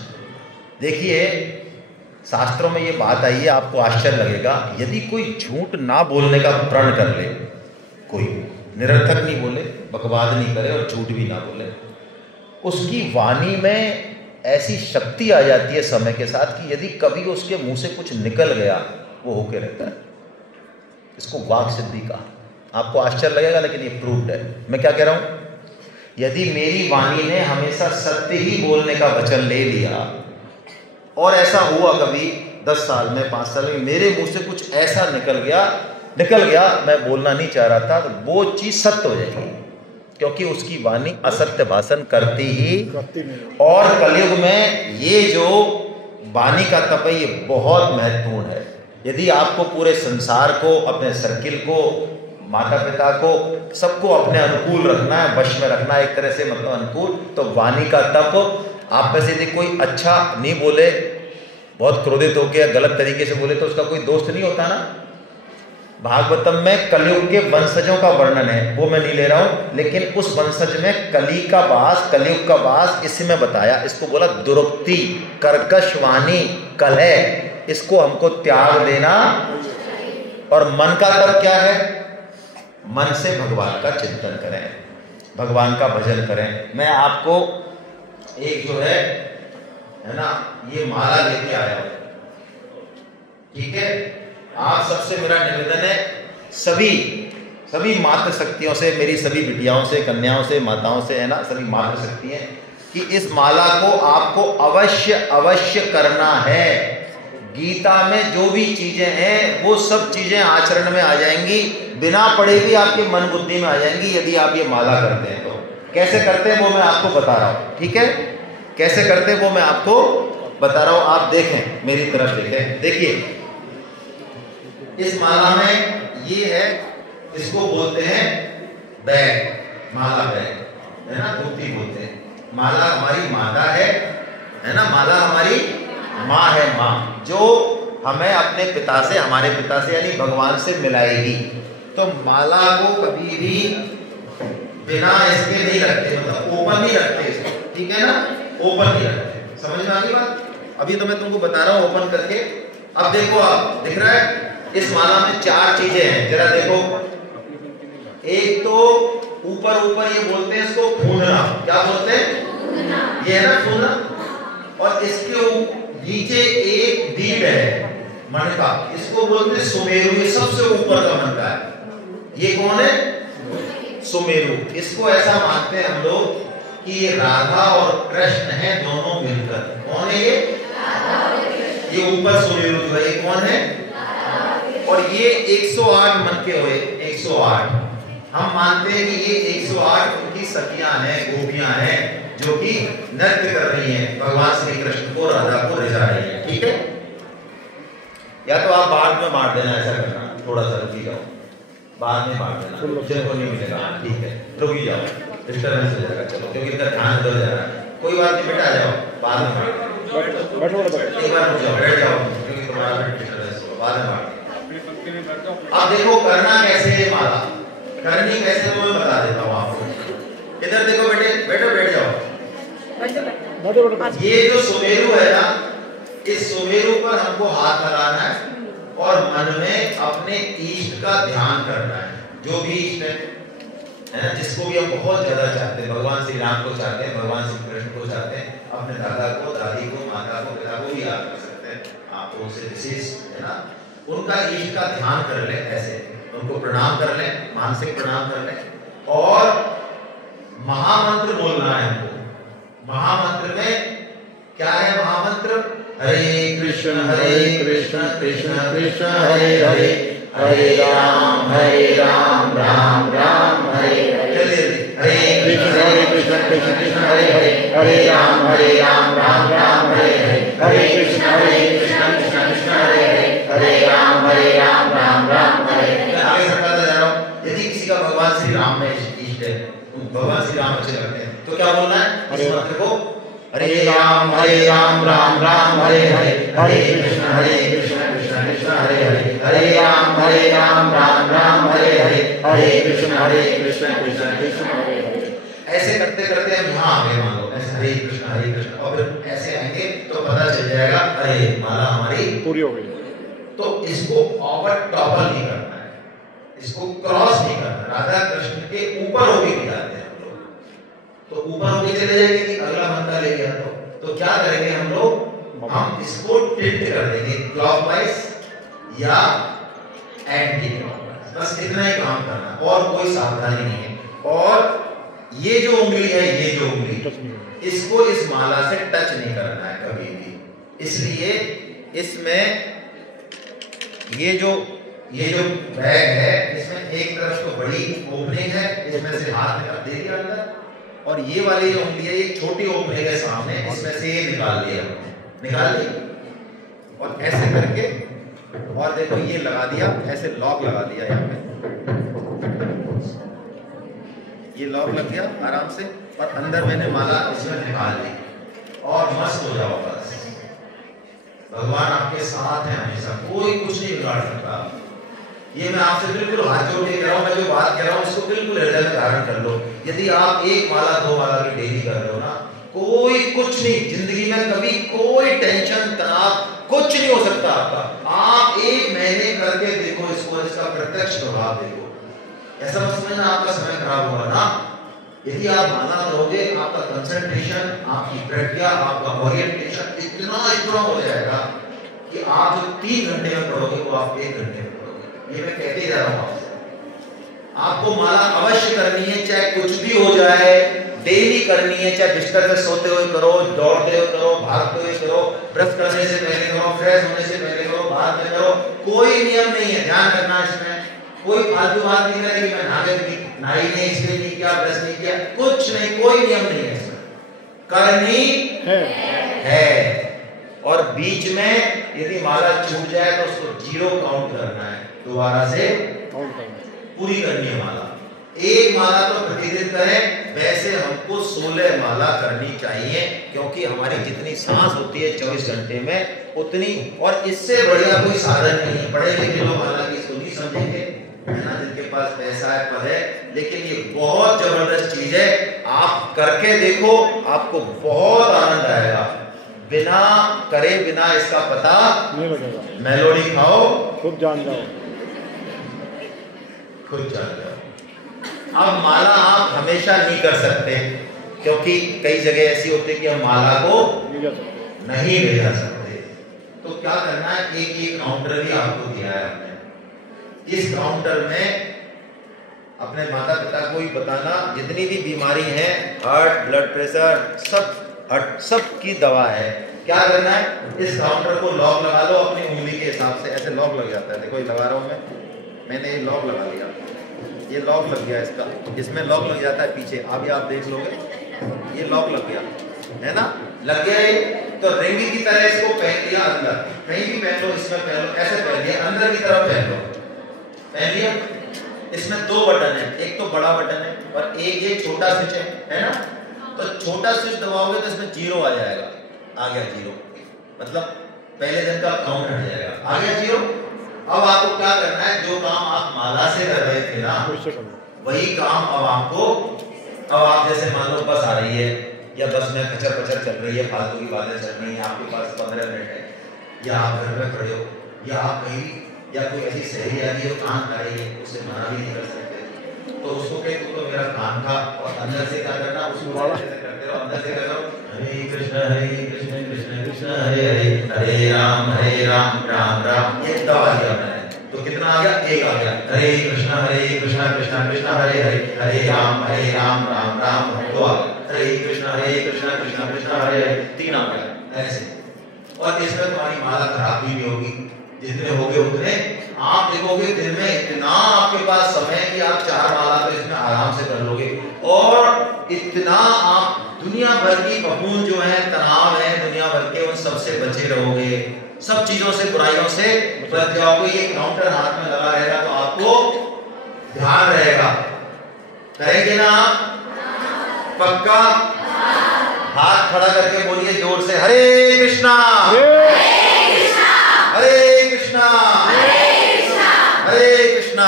देखिए शास्त्रों में ये बात आई है, आपको आश्चर्य लगेगा, यदि कोई झूठ ना बोलने का प्रण कर ले, कोई निरर्थक नहीं बोले, बकवाद नहीं करे और झूठ भी ना बोले, उसकी वाणी में ऐसी शक्ति आ जाती है समय के साथ कि यदि कभी उसके मुंह से कुछ निकल गया वो होके रहता है। इसको वाक् सिद्धि का, आपको आश्चर्य लगेगा लेकिन ये प्रूव्ड है। मैं क्या कह रहा हूं? यदि मेरी वाणी ने हमेशा सत्य ही बोलने का वचन ले लिया और ऐसा हुआ कभी 10 साल में, 5 साल में मेरे मुंह से कुछ ऐसा निकल गया, मैं बोलना नहीं चाह रहा था, तो वो चीज़ सत्य हो जाएगी। क्योंकि उसकी वाणी असत्य भाषण करती ही नहीं। और कलयुग में ये जो वाणी का तप है ये बहुत महत्वपूर्ण है। यदि आपको पूरे संसार को, अपने सर्किल को, माता पिता को, सबको अपने अनुकूल रखना है, वश में रखना है एक तरह से, मतलब अनुकूल, तो वाणी का तप। आप में से यदि कोई अच्छा नहीं बोले, बहुत क्रोधित होकर गलत तरीके से बोले, तो उसका कोई दोस्त नहीं होता ना। भागवतम में कलयुग के वंशजों का वर्णन है, वो मैं नहीं ले रहा हूं, लेकिन उस वंशज में कली का वास, कलयुग का वास इसमें बताया। इसको बोला दुरुक्ति, कर्कश वाणी, कलह, इसको हमको त्याग देना। और मन का तप क्या है? मन से भगवान का चिंतन करें, भगवान का भजन करें। मैं आपको एक जो है ना, ये माला लेके आया हूं, ठीक है। आप सबसे मेरा निवेदन है, सभी मातृ शक्तियों से, मेरी सभी बिटियाओं से, कन्याओं से, माताओं से, है ना, सभी मातृ शक्ति हैं, कि इस माला को आपको अवश्य करना है। गीता में जो भी चीजें हैं वो सब चीजें आचरण में आ जाएंगी, बिना पढ़े भी आपके मन बुद्धि में आ जाएंगी, यदि आप ये माला करते हैं तो। कैसे करते हैं वो मैं आपको बता रहा हूं, ठीक है। कैसे करते हैं वो मैं आपको बता रहा हूं, आप देखें, मेरी तरफ देखें। देखिए इस माला में ये है, इसको बोलते हैं बैग, माला बैग, है ना, धोती बोलते हैं। माला हमारी माता है ना, माला हमारी माँ है, माँ, जो हमें अपने पिता से, हमारे पिता से यानी भगवान से मिलाएगी। तो माला को कभी भी बिना इसके नहीं रखते, मतलब ओपन नहीं रखते इसको, ठीक है ना, ओपन नहीं रखते। समझ में आ गई बात? अभी तो मैं तुमको बता रहा हूँ ओपन करके। अब देखो, आप दिख रहा है इस माला में 4 चीजें हैं, जरा देखो। एक तो ऊपर ये बोलते हैं इसको फूंदना, क्या बोलते हैं? ये है ना फूंदना। और इसके नीचे एक बीड़ है मणका, इसको बोलते हैं सुमेरु, ये सबसे ऊपर का मणका है। ये कौन है? सुमेरु। इसको ऐसा मानते हैं हम लोग कि ये राधा और कृष्ण हैं दोनों मिलकर। कौन है ये? ये ऊपर सुमेरु जो है, ये कौन है? और ये 108 मनके हुए, 108। हम मानते हैं कि ये 108 उनकी सखियां हैं, गोपियां हैं, जो कि नृत्य कर रही हैं, भगवान श्री कृष्ण को, राधा को रिझा रही हैं, ठीक है। या तो आप बाद में बांट देना, ऐसा करना, थोड़ा सा रुकी जाओ, बाद में बांट देना, जिनको नहीं मिलेगा, ठीक है, रुकी जाओ, डिस्टर्बेंस हो जाएगा। चलो, क्योंकि इनका ध्यान उधर जा रहा है। कोई बात नहीं बेटा, आ जाओ, बाद में बांट, एक बार रुक जाओ, बैठ जाओ, क्योंकि तुम्हारा डिस्टर्बेंस होगा, बाद में बांट। अब देखो करना कैसे है माला, करनी कैसे वो मैं बता देता हूँ आपको। इधर देखो बेटे, बैठो, बैठ जाओ। ये जो सुमेरु है ना, इस सुमेरु पर हमको हाथ लगाना है और मन में अपने इष्ट का ध्यान करना है। जो भी इष्ट है ना, जिसको भी हम बहुत ज्यादा चाहते हैं, भगवान श्री राम को चाहते हैं, भगवान श्री कृष्ण को चाहते हैं, अपने दादा को, दादी को, माता को, पिता को भी याद कर सकते हैं आप, उनसे विशेष है ना, उनका इष्ट का ध्यान कर लें, ऐसे उनको प्रणाम कर लें, मानसिक प्रणाम कर लें। और महामंत्र बोलना है हमको। महामंत्र में क्या है? महामंत्र हरे कृष्ण कृष्ण कृष्ण हरे हरे, हरे राम राम राम हरे हरे, हरे कृष्ण कृष्ण हरे हरे, हरे राम राम राम हरे हरे, हरे कृष्ण कृष्ण कृष्ण हरे हरे, हरे राम राम राम हरे हरे। आगे बढ़ता जा रहा हूँ। यदि किसी का भगवान श्री राम में इष्ट है, भगवान श्री राम अच्छे लगते हैं, तो क्या बोलना है इस मंत्र को? हरे राम राम राम हरे हरे, हरे कृष्ण कृष्ण कृष्ण हरे हरे, हरे राम राम राम हरे हरे, हरे कृष्ण कृष्ण कृष्ण हरे हरे। ऐसे करते करते हम यहाँ आ गए, मान लो ऐसे हरे कृष्ण, और फिर ऐसे आएंगे तो पता चल जाएगा अरे माला हमारी पूरी हो गई। तो इसको ओवर टॉपर नहीं करना है, इसको क्रॉस नहीं करना। राधा कृष्ण के ऊपर होके भी जाते हैं हम लोग, तो ऊपर होके चले जाएंगे कि अगला मंत्र ले गया तो क्या करेंगे हम लोग? हम इसको टिल्ट कर देंगे क्लॉकवाइज या एंटी क्लॉकवाइज, बस इतना ही काम करना, और कोई सावधानी नहीं है। और ये जो उंगली है, ये जो उंगली, इसको इस माला से टच नहीं करना है कभी भी। इसलिए इसमें ये जो ये जो बैग है इसमें एक तरफ तो बड़ी ओपनिंग है, इसमें से हाथ निकाल दे दिया अंदर, और ये वाली जो उंगली है ये छोटी ओपनिंग है सामने, इसमें से ये निकाल लिया, निकाल ली और ऐसे करके, और देखो ये लगा दिया, ऐसे लॉक लगा दिया यहाँ पे, ये लॉक लग गया आराम से, और अंदर मैंने माला इसमें निकाल ली और मस्त हो जाओ बस। भगवान आपके साथ है हमेशा, कोई कुछ नहीं बिगाड़ सकता। ये मैं आपसे बिल्कुल हाथ जोड़ के कह रहा हूँ, मैं जो बात कह रहा हूँ इसको बिल्कुल हृदय में धारण कर लो। यदि आप एक माला दो माला की डेली कर रहे हो ना, कोई कुछ नहीं, जिंदगी में कभी कोई टेंशन तनाव कुछ नहीं हो सकता आपका। आप एक महीने करके देखो इसको, इसका प्रत्यक्ष प्रभाव देखो। ऐसा मत समझना आपका समय खराब होगा ना। यदि आप माला करोगे, आपका कंसंट्रेशन, आपकी प्रज्ञा, आपका ओरिएंटेशन इतना हो जाएगा कि आप जो 3 घंटे में पढ़ोगे वो आप 1 घंटे में पढ़ोगे। ये मैं कहते जा रहा हूँ आपसे। आपको माला अवश्य करनी है, चाहे कुछ भी हो जाए, डेली करनी है, चाहे बिस्तर पे सोते हुए करो, दौड़ते हुए करो, भागते हुए करो, ब्रश करने से पहले करो, फ्रेश होने से पहले करो, बाद में करो, कोई नियम नहीं है। ध्यान रखना इसमें कोई फालतू बात नहीं करेगी, मैं नाई ने इसलिए नहीं किया, ब्रश नहीं किया, कुछ नहीं, कोई नियम नहीं है इसमें, करनी है। और बीच में यदि माला छूट जाए तो उसको 0 काउंट करना है, दोबारा से पूरी करनी है माला। एक माला तो प्रतिदिन करें, वैसे हमको 16 माला करनी चाहिए, क्योंकि हमारी जितनी सांस होती है 24 घंटे में उतनी, और इससे बढ़िया कोई साधन नहीं है। पढ़े लिखे लोग हालांकि इसको नहीं समझेंगे, है ना, जिनके पास पैसा है, पद है, लेकिन ये बहुत जबरदस्त चीज है। आप करके देखो, आपको बहुत आनंद आएगा। बिना करे बिना इसका पता नहीं लगेगा। मेलोडी खाओ, खुद जान जाओ, खुद जान जाओ। अब माला आप हमेशा नहीं कर सकते, क्योंकि कई जगह ऐसी होती है कि हम माला को नहीं ले जा सकते। तो क्या करना है, एक काउंटर भी आपको दिया है हमने। इस काउंटर में अपने माता पिता को ही बताना, जितनी भी बीमारी है, हार्ट, ब्लड प्रेशर, सब की दवा है। क्या करना है, इस काउंटर को लॉक लगा लो अपनी उंगली के हिसाब से, ऐसे लॉक लग जाता है। देखो ये लगा रहा हूँ मैंने ये लॉक लगा लिया, ये लॉक लग गया इसका, इसमें लॉक लग जाता है पीछे, अभी आप देख लोगे, ये लॉक लग गया है ना, लग गया ये। तो रिंग की तरह इसको पहन लिया अंदर, कहीं भी पहन लो, इसमें पहन लो, ऐसे पहन लिया, अंदर की तरफ पहन लो, पहन लिया। इसमें 2 बटन है, एक तो बड़ा बटन है और एक ये छोटा स्विच है ना। तो छोटा स्विच दबाओगे तो इसमें 0 आ जाएगा, आ गया 0, मतलब पहले दिन का काउंट हट जाएगा, आ गया 0। अब आपको क्या करना है, जो काम आप माला से कर रहे थे ना, वही काम अब आपको, अब आप जैसे मान लो बस आ रही है या बस में कचर पचर चल रही है, फालतू की बातें चल रही है, आपके पास 15 मिनट है, या आप घर में खड़े हो, या आप कहीं, या कोई ऐसी सहेली आ रही है कान खा रही है, उससे मना भी नहीं कर सकते, तो उसको कहे तो मेरा कान खा, और अंदर से क्या करना, उसको ऐसे करते रहो, अंदर से कर लो, हरे कृष्ण कृष्ण कृष्ण हरे हरे, हरे राम राम राम। ये दवा दिया मैंने, तो कितना आ गया, 1 आ गया। हरे कृष्ण कृष्ण कृष्ण हरे हरे, हरे राम राम राम, 2 आ गया। हरे कृष्ण कृष्ण कृष्ण हरे हरे, 3 आ गया, ऐसे। और इसमें तुम्हारी माला खराब भी नहीं होगी, जितने होगे उतने आप देखोगे दिन में इतना आपके पास समय कि आप 4 माला तो इसमें आराम से कर लोगे, और इतना आप दुनिया भर की फफूंद जो है, तनाव है दुनिया भर के, उन सब से बचे रहोगे, सब चीजों से, बुराइयों से बच जाओगे। ये काउंटर हाथ में लगा रहेगा तो आपको ध्यान रहेगा, करेंगे ना आप, पक्का? हाथ खड़ा करके बोलिए जोर से, हरे कृष्णा हरे कृष्णा हरे कृष्णा।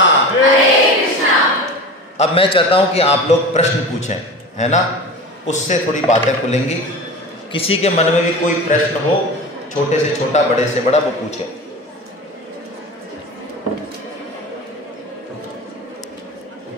अब मैं चाहता हूं कि आप लोग प्रश्न पूछें, है ना, उससे थोड़ी बातें खुलेंगी। किसी के मन में भी कोई प्रश्न हो, छोटे से छोटा, बड़े से बड़ा, वो पूछे।